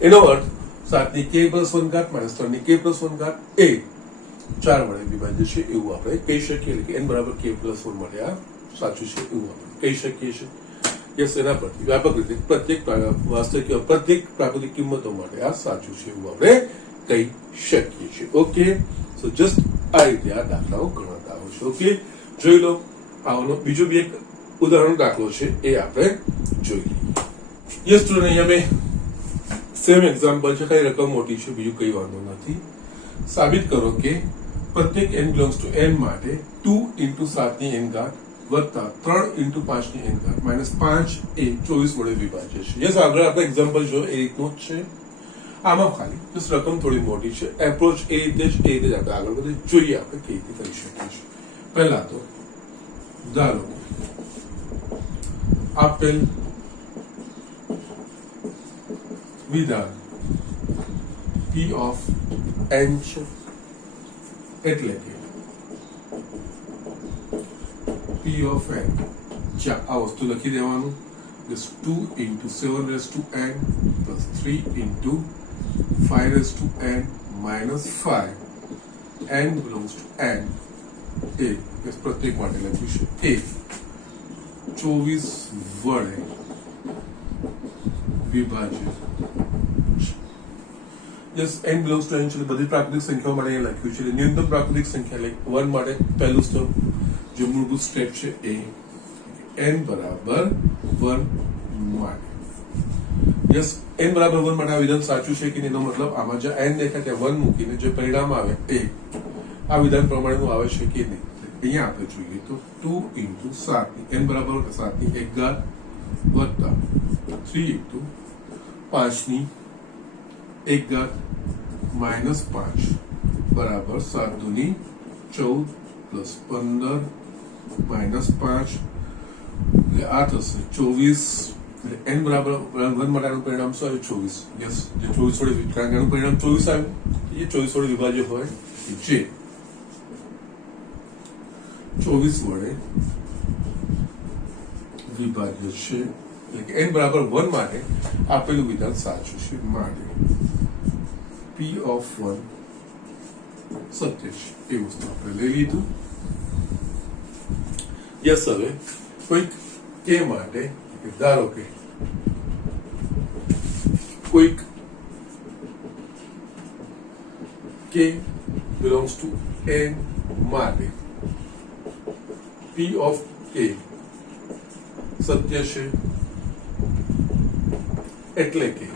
એનો અર્થ 7 ની k પ્લસ 1 ઘાત માઇનસ 3 ની k પ્લસ 1 ઘાત એ 4 વડે વિભાજ્ય છે એવું આપણે કહી શકીએ. એટલે કે n બરાબર k પ્લસ 1 માટે આ સાચું છે એવું આપણે કહી શકીએ છીએ. યસ, એના પરથી વ્યાપક રીતે પ્રત્યેક વાસ્તવિક પ્રત્યેક પ્રાકૃતિક કિંમતો માટે આ સાચું છે એવું આપણે કહી શકીએ છીએ. ઓકે, સો જસ્ટ આ રીતે આ દાખલાઓ ગણતા હોય છે. ઓકે, જોઈ લો. આનો બીજો બી એક ઉદાહરણ દાખલો છે એ આપણે જોઈ લઈએ. યસ સ્ટુડન્ટ, અહીંયા મેં સેમ એક્ઝામ્પલ છે. કઈ રકમ મોટી છે બીજું કઈ વાંધો નથી. સાબિત કરો કે પ્રત્યેક n બિલોંગ્સ ટુ n માટે 2 into 7 ની n ઘાત વત્તા 3 into 5 ની n ઘાત માઇનસ 5 એ 24 વડે વિભાજ્ય છે. યસ, આગળ આપણે એક્ઝામ્પલ જો એ રીતનું જ છે. આમાં ખાલી જસ્ટ રકમ થોડી મોટી છે. એપ્રોચ એ રીતે જ આપણે આગળ બધું જોઈએ આપણે કઈ રીતે કરી શકીએ છીએ. પહેલા તો ધારો આપેલ વિધાન p of n છે એટલે કે p of n આ વસ્તુ લખી દેવાનું. this 2 into 7 raised to n plus 3 into 5 raised to n minus 5 n belongs to n એ પ્રત્યેક માટે લખીશું એ 24 વડે વિભાજ્ય. જસ n belongs to n છે બધી પ્રાકૃતિક સંખ્યાઓ માટે એ લખ્યું છે. ન્યૂનતમ પ્રાકૃતિક સંખ્યા લાઈક 1 માટે પહેલું સ્ટેપ જે મૂળભૂત સ્ટેપ છે એ n બરાબર 1 માટે. યસ, n બરાબર 1 માટે આ વિધાન સાચું છે કે એનો મતલબ આમાં જે n દેખાય ત્યાં 1 મૂકીને જે પરિણામ આવે એ આ વિધાન પ્રમાણેનું આવે છે કે નહીં. અહીંયા આપણે જોઈએ તો 2 into 7 n બરાબર 7 ની 1 ઘાત વત્તા 3 into 5 ની 1 ઘાત માઇનસ 5 બરાબર 7 દુની 14 પ્લસ 15 માઇનસ 5 એટલે આ થશે 24. n બરાબર 1 માટેનું પરિણામ શું આવ્યું? 24. યસ, જે 24 વડે કારણ કે એનું પરિણામ 24 આવ્યું એ 24 વડે વિભાજ્ય હોય જે 24 વડે વિભાજ્ય છે. એટલે કે n બરાબર 1 માટે આપેલું વિધાન સાચું છે. માટે p of 1 સત્ય છે એ વસ્તુ આપણે લઈ લીધું. યસ, હવે કોઈક કે માટે ધારો કે કોઈક k belongs to n માટે p of k સત્ય છે એટલે કે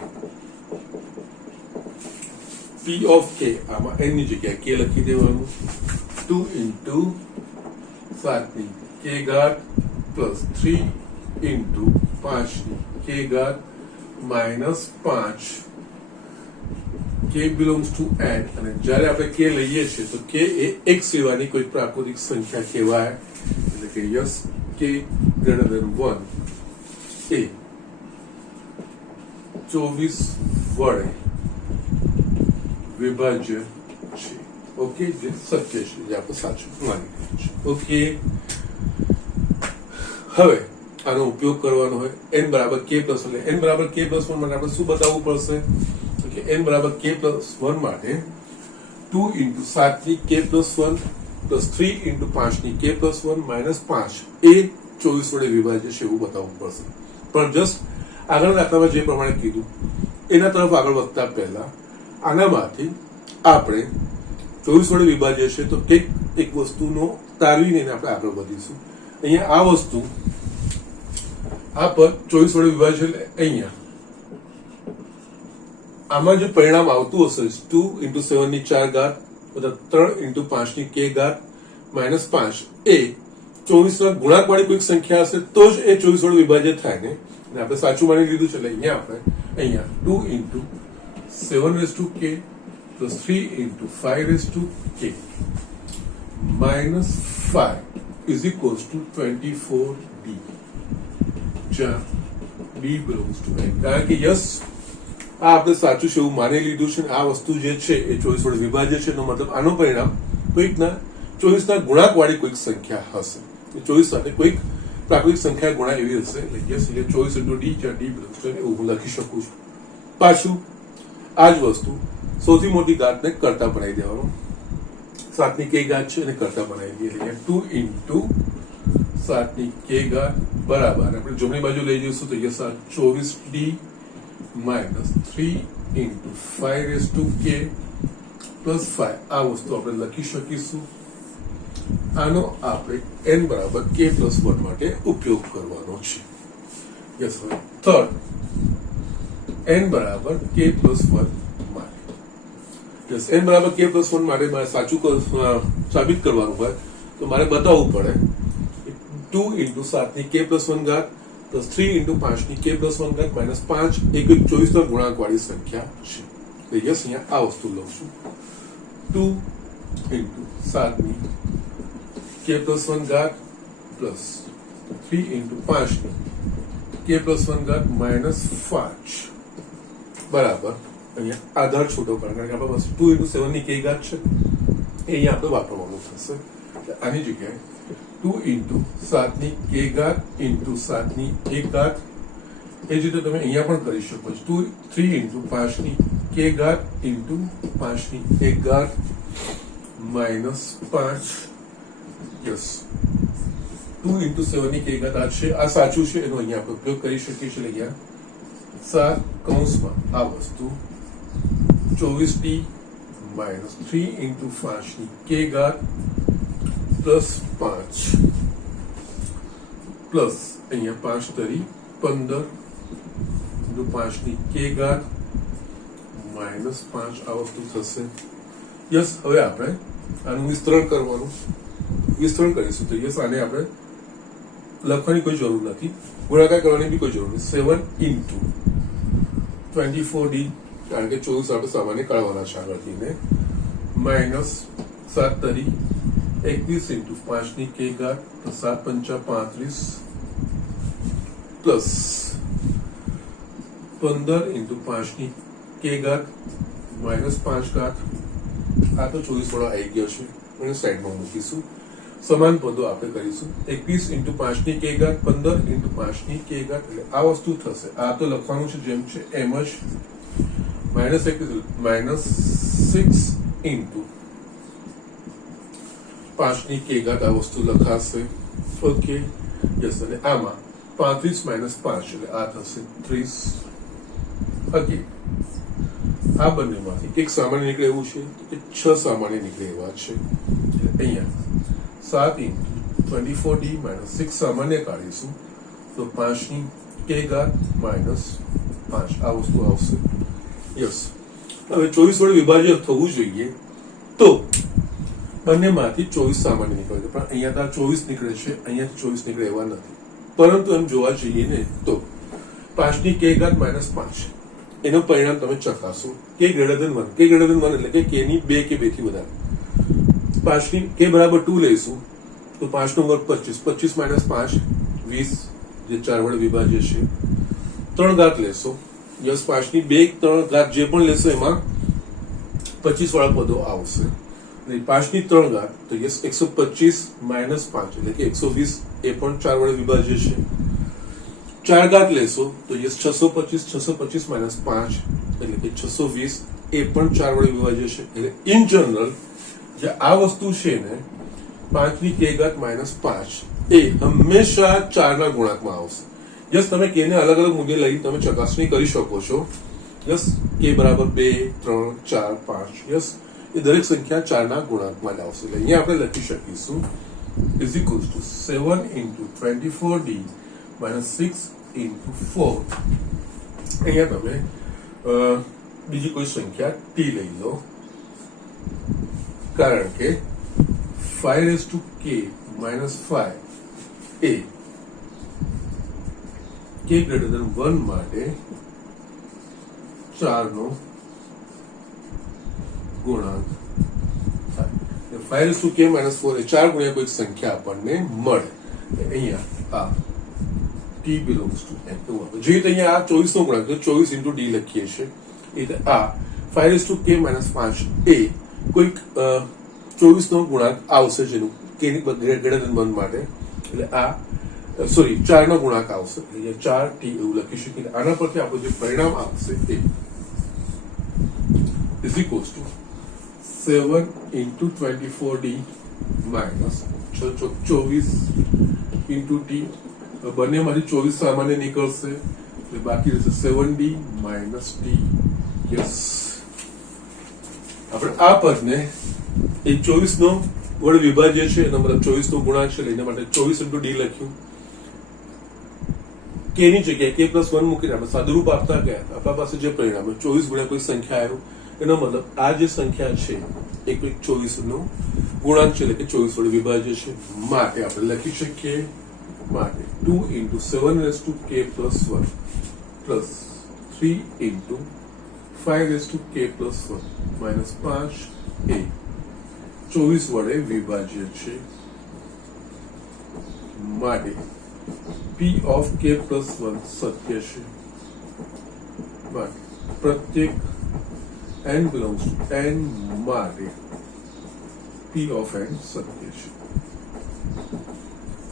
p of k આમાં n ની જગ્યાએ k લખી દેવાનું. 2 into 7 ની k ઘાત પ્લસ 3 into 5 ની k ઘાત minus 5 k belongs to n. અને જ્યારે આપણે k લઈએ છીએ તો k એ એક સિવાયની કોઈ પ્રાકૃતિક સંખ્યા કહેવાય. એટલે કે યસ, k greater than 1 એ 24 વડે વિભાજ્ય છે. ઓકે, જે સત્ય છે જે આપણે સાચું માની લીધું છે. ઓકે, હવે આનો ઉપયોગ કરવાનો હોય n બરાબર k પ્લસ એટલે n બરાબર k પ્લસ 1 માટે આપણે શું બતાવવું પડશે? કે n બરાબર k પ્લસ 1 માટે 2 into 7 ની k પ્લસ 1 પ્લસ 3 into 5 ની k પ્લસ 1 માઇનસ 5 એ 24 વડે વિભાજ્ય છે એવું બતાવવું પડશે. પણ જસ્ટ આગળ દાખલામાં જે પ્રમાણે કીધું એના તરફ આગળ વધતા પહેલા આનામાંથી આપણે 24 વડે વિભાજ્ય છે તો એક વસ્તુનો તારવીને આપણે આગળ વધીશું. અહીંયા આ વસ્તુ આ પર 24 વડે વિભાજ્ય એટલે અહીંયા આમાં જે પરિણામ આવતું હશે 2 into 7 ની 4 ઘાત વત્તા 3 into 5 ની k ઘાત માઇનસ 5 એ 24 ના ગુણાંક વાળી કોઈક સંખ્યા હશે તો જ એ 24 વડે વિભાજ્ય થાય ને. અને આપણે સાચું માની લીધું છે એટલે અહીંયા આપણે 2 into 7 raised to k plus 3 into 5 raised to k minus 5 is equals to 24d. જ્યાં d belongs to n. કારણ કે યસ આ આપણે સાચું છે એવું માની લીધું છે. આ વસ્તુ જે છે એ 24 વડે વિભાજ્ય છે એનો મતલબ આનું પરિણામ કોઈકના 24 ના ગુણાંક વાળી કોઈક સંખ્યા હશે. 24 સાથે કોઈક પ્રાકૃતિક સંખ્યા ગુણા એવી હશે એટલે યસ એટલે 24 into d જ્યાં d belongs to n એવું હું લખી શકું છું. પાછું આ જ વસ્તુ સૌથી મોટી ઘાતને કરતા બનાવી દેવાનો. 7 ની k ઘાત છે એને કરતા બનાવી દઈએ એટલે 2 into 7 ની k ઘાત બરાબર આપણે જમણી બાજુ લઈ જઈશું તો yes 24d minus 3 into 5 raised to k plus 5 આ વસ્તુ આપણે લખી શકીશું. આનો આપણે n બરાબર k plus 1 માટે ઉપયોગ કરવાનો છે. યસ હવે થર્ડ n બરાબર k plus 1 માટે યસ n બરાબર k plus 1 માટે મારે સાચું સાબિત કરવાનું હોય તો મારે બતાવવું પડે 2 into 7 ની k plus 1 ઘાત plus 3 into 5 ની k plus 1 ઘાત minus 5 એ કોઈ 24 ના ગુણાંક વાળી સંખ્યા છે. તો યસ અહીંયા આ વસ્તુ લઉં છું 2 into 7 ની k plus 1 ઘાત plus 3 into 5 ની k plus 1 ઘાત minus 5 બરાબર અહીંયા આધાર છૂટો કરો કારણ કે આપણા પાસે 2 into 7 ની k ઘાત છે એ અહીંયા આપણે વાપરવાનું થશે. આની જગ્યાએ 2 into 7 ની k ઘાત into 7 ની 1 ઘાત એ જ રીતે તમે અહીંયા પણ કરી શકો છો 3 into 5 ની k ઘાત into 5 ની 1 ઘાત minus 5 યસ 2 into 7 ની k ઘાત આ છે આ સાચું છે એનો અહીંયા આપણે ઉપયોગ કરી શકીએ છીએ. અહીંયા 7 કૌંસમાં આ વસ્તુ 24d minus 3 into 5 ની k ઘાત plus 5 પ્લસ અહીંયા 5 તરી 15 into 5 ની k ઘાત minus 5 આ વસ્તુ થશે. યસ હવે આપણે આનું વિસ્તરણ કરવાનું વિસ્તરણ કરીશું તો યસ આને આપણે લખવાની કોઈ જરૂર નથી ગુણાકાર કરવાની બી કોઈ જરૂર નથી 7 into 24d કારણ કે 24 આપણે સામાન્ય કાઢવાના છે આગળથી ને માઇનસ 7 તરી 21 into 5 ની k ઘાત 7 પંચા 35 પ્લસ 15 into 5 ની k ઘાત minus 5 ઘાત આ તો 24 વાળો આવી ગયો છે એને સાઈડમાં મૂકીશું. સમાન પદો આપણે કરીશું 21 into 5 ની k ઘાત 15 into 5 ની k ઘાત એટલે આ વસ્તુ થશે. આ તો લખવાનું છે જેમ છે એમ જ minus 6 into 5 ની k ઘાત આ વસ્તુ લખાશે. ઓકે યસ અને આમાં 35 minus 5 એટલે આ થશે 30. ઓકે આ બંનેમાંથી એક સામાન્ય નીકળે એવું છે કે 6 સામાન્ય નીકળે એવા છે અહીંયા 7 into 24d minus 6 સામાન્ય કાઢીશું તો 5 ની k ઘાત minus 5 આ વસ્તુ આવશે. યસ હવે 24 વડે વિભાજ્ય થવું જોઈએ તો બંનેમાંથી 24 સામાન્ય નીકળે છે પણ અહીંયા તો 24 નીકળે છે અહીંયાથી 24 નીકળે એવા નથી પરંતુ એમ જોવા જઈએ ને તો 5 ની k ઘાત minus 5 એનું પરિણામ તમે ચકાસો k greater than 1 k greater than 1 એટલે કે k ની 2 કે 2 થી વધારે 5 ની k બરાબર 2 લઈશું તો 5 નો વર્ગ 25 25 minus 5 20 જે 4 વડે વિભાજ્ય છે 3 ઘાત લેશો યસ 5 ની 2 3 ઘાત જે પણ લેશો એમાં 25 વાળા પદો આવશે અને 5 ની 3 ઘાત તો યસ 125 minus 5 એટલે કે 120 એ પણ 4 વડે વિભાજ્ય છે 4 ઘાત લેશો તો યસ 625 minus 5 એટલે કે 620 એ પણ 4 વડે વિભાજ્ય છે એટલે ઇન જનરલ જે આ વસ્તુ છે ને 5 ની k ઘાત minus 5 એ હંમેશા 4 ના ગુણાંકમાં આવશે. યસ તમે k ને અલગ અલગ મુદ્દે લઈ તમે ચકાસણી કરી શકો છો. યસ k બરાબર 2 3 4 5 યસ એ દરેક સંખ્યા 4 ના ગુણાંકમાં જ આવશે એટલે અહીંયા આપણે લખી શકીશું is equals to 7 into 24d minus 6 into 4 અહીંયા તમે બીજી કોઈ સંખ્યા t લઈ લો કારણ કે 5 raised to k minus 5 A k greater than 1 માટે 4 નો ગુણાંક થાય 5 raised to k minus 4 એ 4 ગુણ્યા કોઈ સંખ્યા આપણને મળે અહીંયા આ t belongs to n તો જે રીતે અહીંયા આ 24 નો ગુણાંક તો 24 into d લખીએ છીએ એટલે આ 5 raised to k minus 5 એ કોઈક 24 નો ગુણાંક આવશે જેનું k ની ગ્રેટર ધેન 1 માટે એટલે આ સોરી 4 નો ગુણાંક આવશે એટલે 4t એવું લખી શકીએ આના પરથી આપણું જે પરિણામ આવશે એ is equals to 7 into 24d minus 24 into t બંનેમાંથી 24 સામાન્ય નીકળશે એટલે બાકી રહેશે 7d minus t. યસ, આપણે આ પદને એ 24 નો વડે વિભાજ્ય છે, એનો મતલબ 24 નો ગુણાંક છે, એના માટે 24 into d લખ્યું. k ની જગ્યાએ k plus 1 મૂકીને આપણે સાદુરૂપ આપતા ગયા. આપણા પાસે જે પરિણામ 24 ગુણ્યા કોઈ સંખ્યા આવ્યો, એનો મતલબ આ જે સંખ્યા છે એ કોઈ 24 નો ગુણાંક છે, એટલે કે 24 વડે વિભાજ્ય છે. માટે આપણે લખી શકીએ માટે 2 into 7 raised to k plus 1 plus 3 into 5 raised to k plus 1 minus 5 એ 24 વડે વિભાજ્ય છે. માટે p of k plus 1 સત્ય છે. માટે પ્રત્યેક n belongs to n માટે p of n સત્ય છે.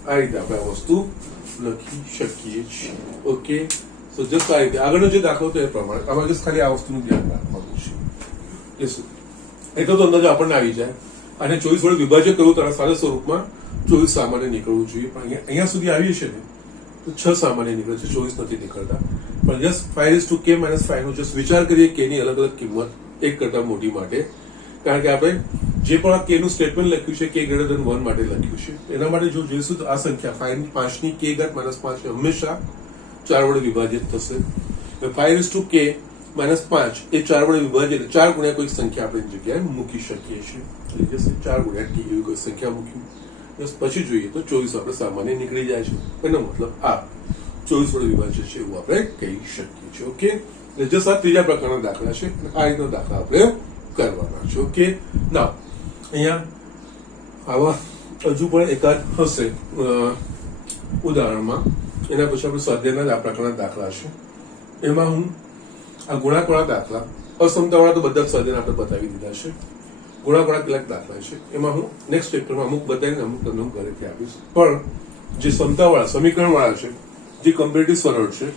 આ રીતે આપણે આ વસ્તુ લખી શકીએ છીએ. ઓકે, સો જસ્ટ આ રીતે આગળનો જે દાખલો હતો એ પ્રમાણે આમાં જસ્ટ ખાલી આ વસ્તુનું ધ્યાન રાખવાનું છે. એટલો તો અંદાજો આપણને આવી જાય. અને 24 વડે વિભાજ્ય કરવું તારા સારા સ્વરૂપમાં 24 સામાન્ય નીકળવું જોઈએ, પણ અહીંયા સુધી આવીએ છે ને તો 6 સામાન્ય નીકળે છે, 24 નથી નીકળતા. પણ જસ્ટ 5 to k minus 5 નો જસ્ટ વિચાર કરીએ કે ની અલગ અલગ કિંમત એક કરતા મોટી માટે, કારણ કે આપણે જે પણ આ k નું સ્ટેટમેન્ટ લખ્યું છે k greater than 1 માટે લખ્યું છે. એના માટે જો જોઈશું તો આ સંખ્યા 5 ની k ઘાત -5 હંમેશા 4 વડે વિભાજિત થશે. 5 to k minus 5 એ 4 વડે વિભાજિત, 4 ગુણ્યા કોઈ સંખ્યા આપણે જગ્યાએ મૂકી શકીએ છીએ. એટલે જશે 4 ગુણ્યા t એવી કોઈ સંખ્યા મૂકી, બસ પછી જોઈએ તો 24 આપણે સામાન્ય નીકળી જાય છે. એનો મતલબ આ 24 વડે વિભાજિત છે એવું આપણે કહી શકીએ છીએ. ઓકે, એટલે જસ્ટ આ ત્રીજા પ્રકારના દાખલા છે. આ રીતનો દાખલા આપણે કરવાના છે. ઓકે, ના અહીંયા આવા હજુ પણ એકાદ હશે ઉદાહરણમાં. એના પછી આપણે સ્વાધ્યાયના આ પ્રકારના દાખલા છે. એમાં હું આ ગુણાકવાળા દાખલા, અસમતાવાળા તો બધા જ સ્વાધ્યાય આપણે બતાવી દીધા છે. ગુણાકવાળા કેટલાક દાખલા છે, એમાં હું નેક્સ્ટ ચેપ્ટરમાં અમુક બતાવીને અમુક તમને હું ઘરેથી આપીશ. પણ જે સમતાવાળા સમીકરણવાળા છે, જે કમ્પેરેટિવ સરળ છે,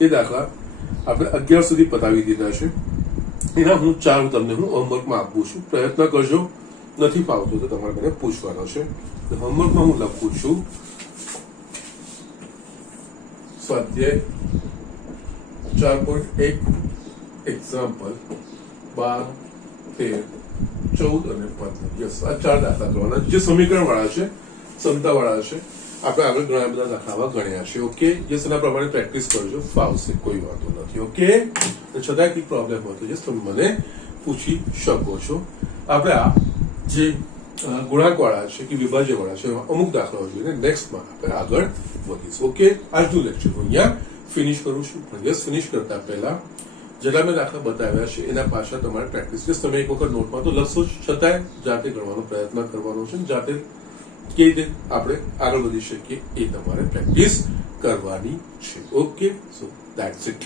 એ દાખલા આપણે 11 સુધી પતાવી દીધા છે. એના હું 4 તમને હું હોમવર્કમાં આપું છું. પ્રયત્ન કરજો, નથી ફાવતો તો તમારે મને પૂછવાનો છે. હોમવર્કમાં હું લખું છું સ્વાધ્યાય 4.1 એક્ઝામ્પલ 12, 13, 14 અને 15. યસ, આ 4 દાખલા કરવાના જે સમીકરણ વાળા છે, ક્ષમતા વાળા છે. આપણે આગળ ઘણા બધા દાખલા ગણ્યા છે. ઓકે, યસ, એના પ્રમાણે પ્રેક્ટિસ કરજો, ફાવશે, કોઈ વાંધો નથી. ઓકે, છતાં કઈ પ્રોબ્લેમ હોય તો યસ તમે મને પૂછી શકો છો. આપણે આ જે ગુણાંક વાળા છે કે વિભાજ્ય વાળા છે અમુક દાખલાઓ જોઈને નેક્સ્ટમાં આપણે આગળ વધીશું. ઓકે, આજનું લેક્ચર હું અહીંયા ફિનિશ કરું છું. પણ યસ, ફિનિશ કરતા પહેલા જેટલા મેં દાખલા બતાવ્યા છે એના પાછળ તમારે પ્રેક્ટિસ, તમે એક વખત નોટમાં તો લખશો જ, છતાંય જાતે ગણવાનો પ્રયત્ન કરવાનો છે. જાતે કેવી રીતે આપણે આગળ વધી શકીએ એ તમારે પ્રેક્ટિસ કરવાની છે. Okay, so that's it.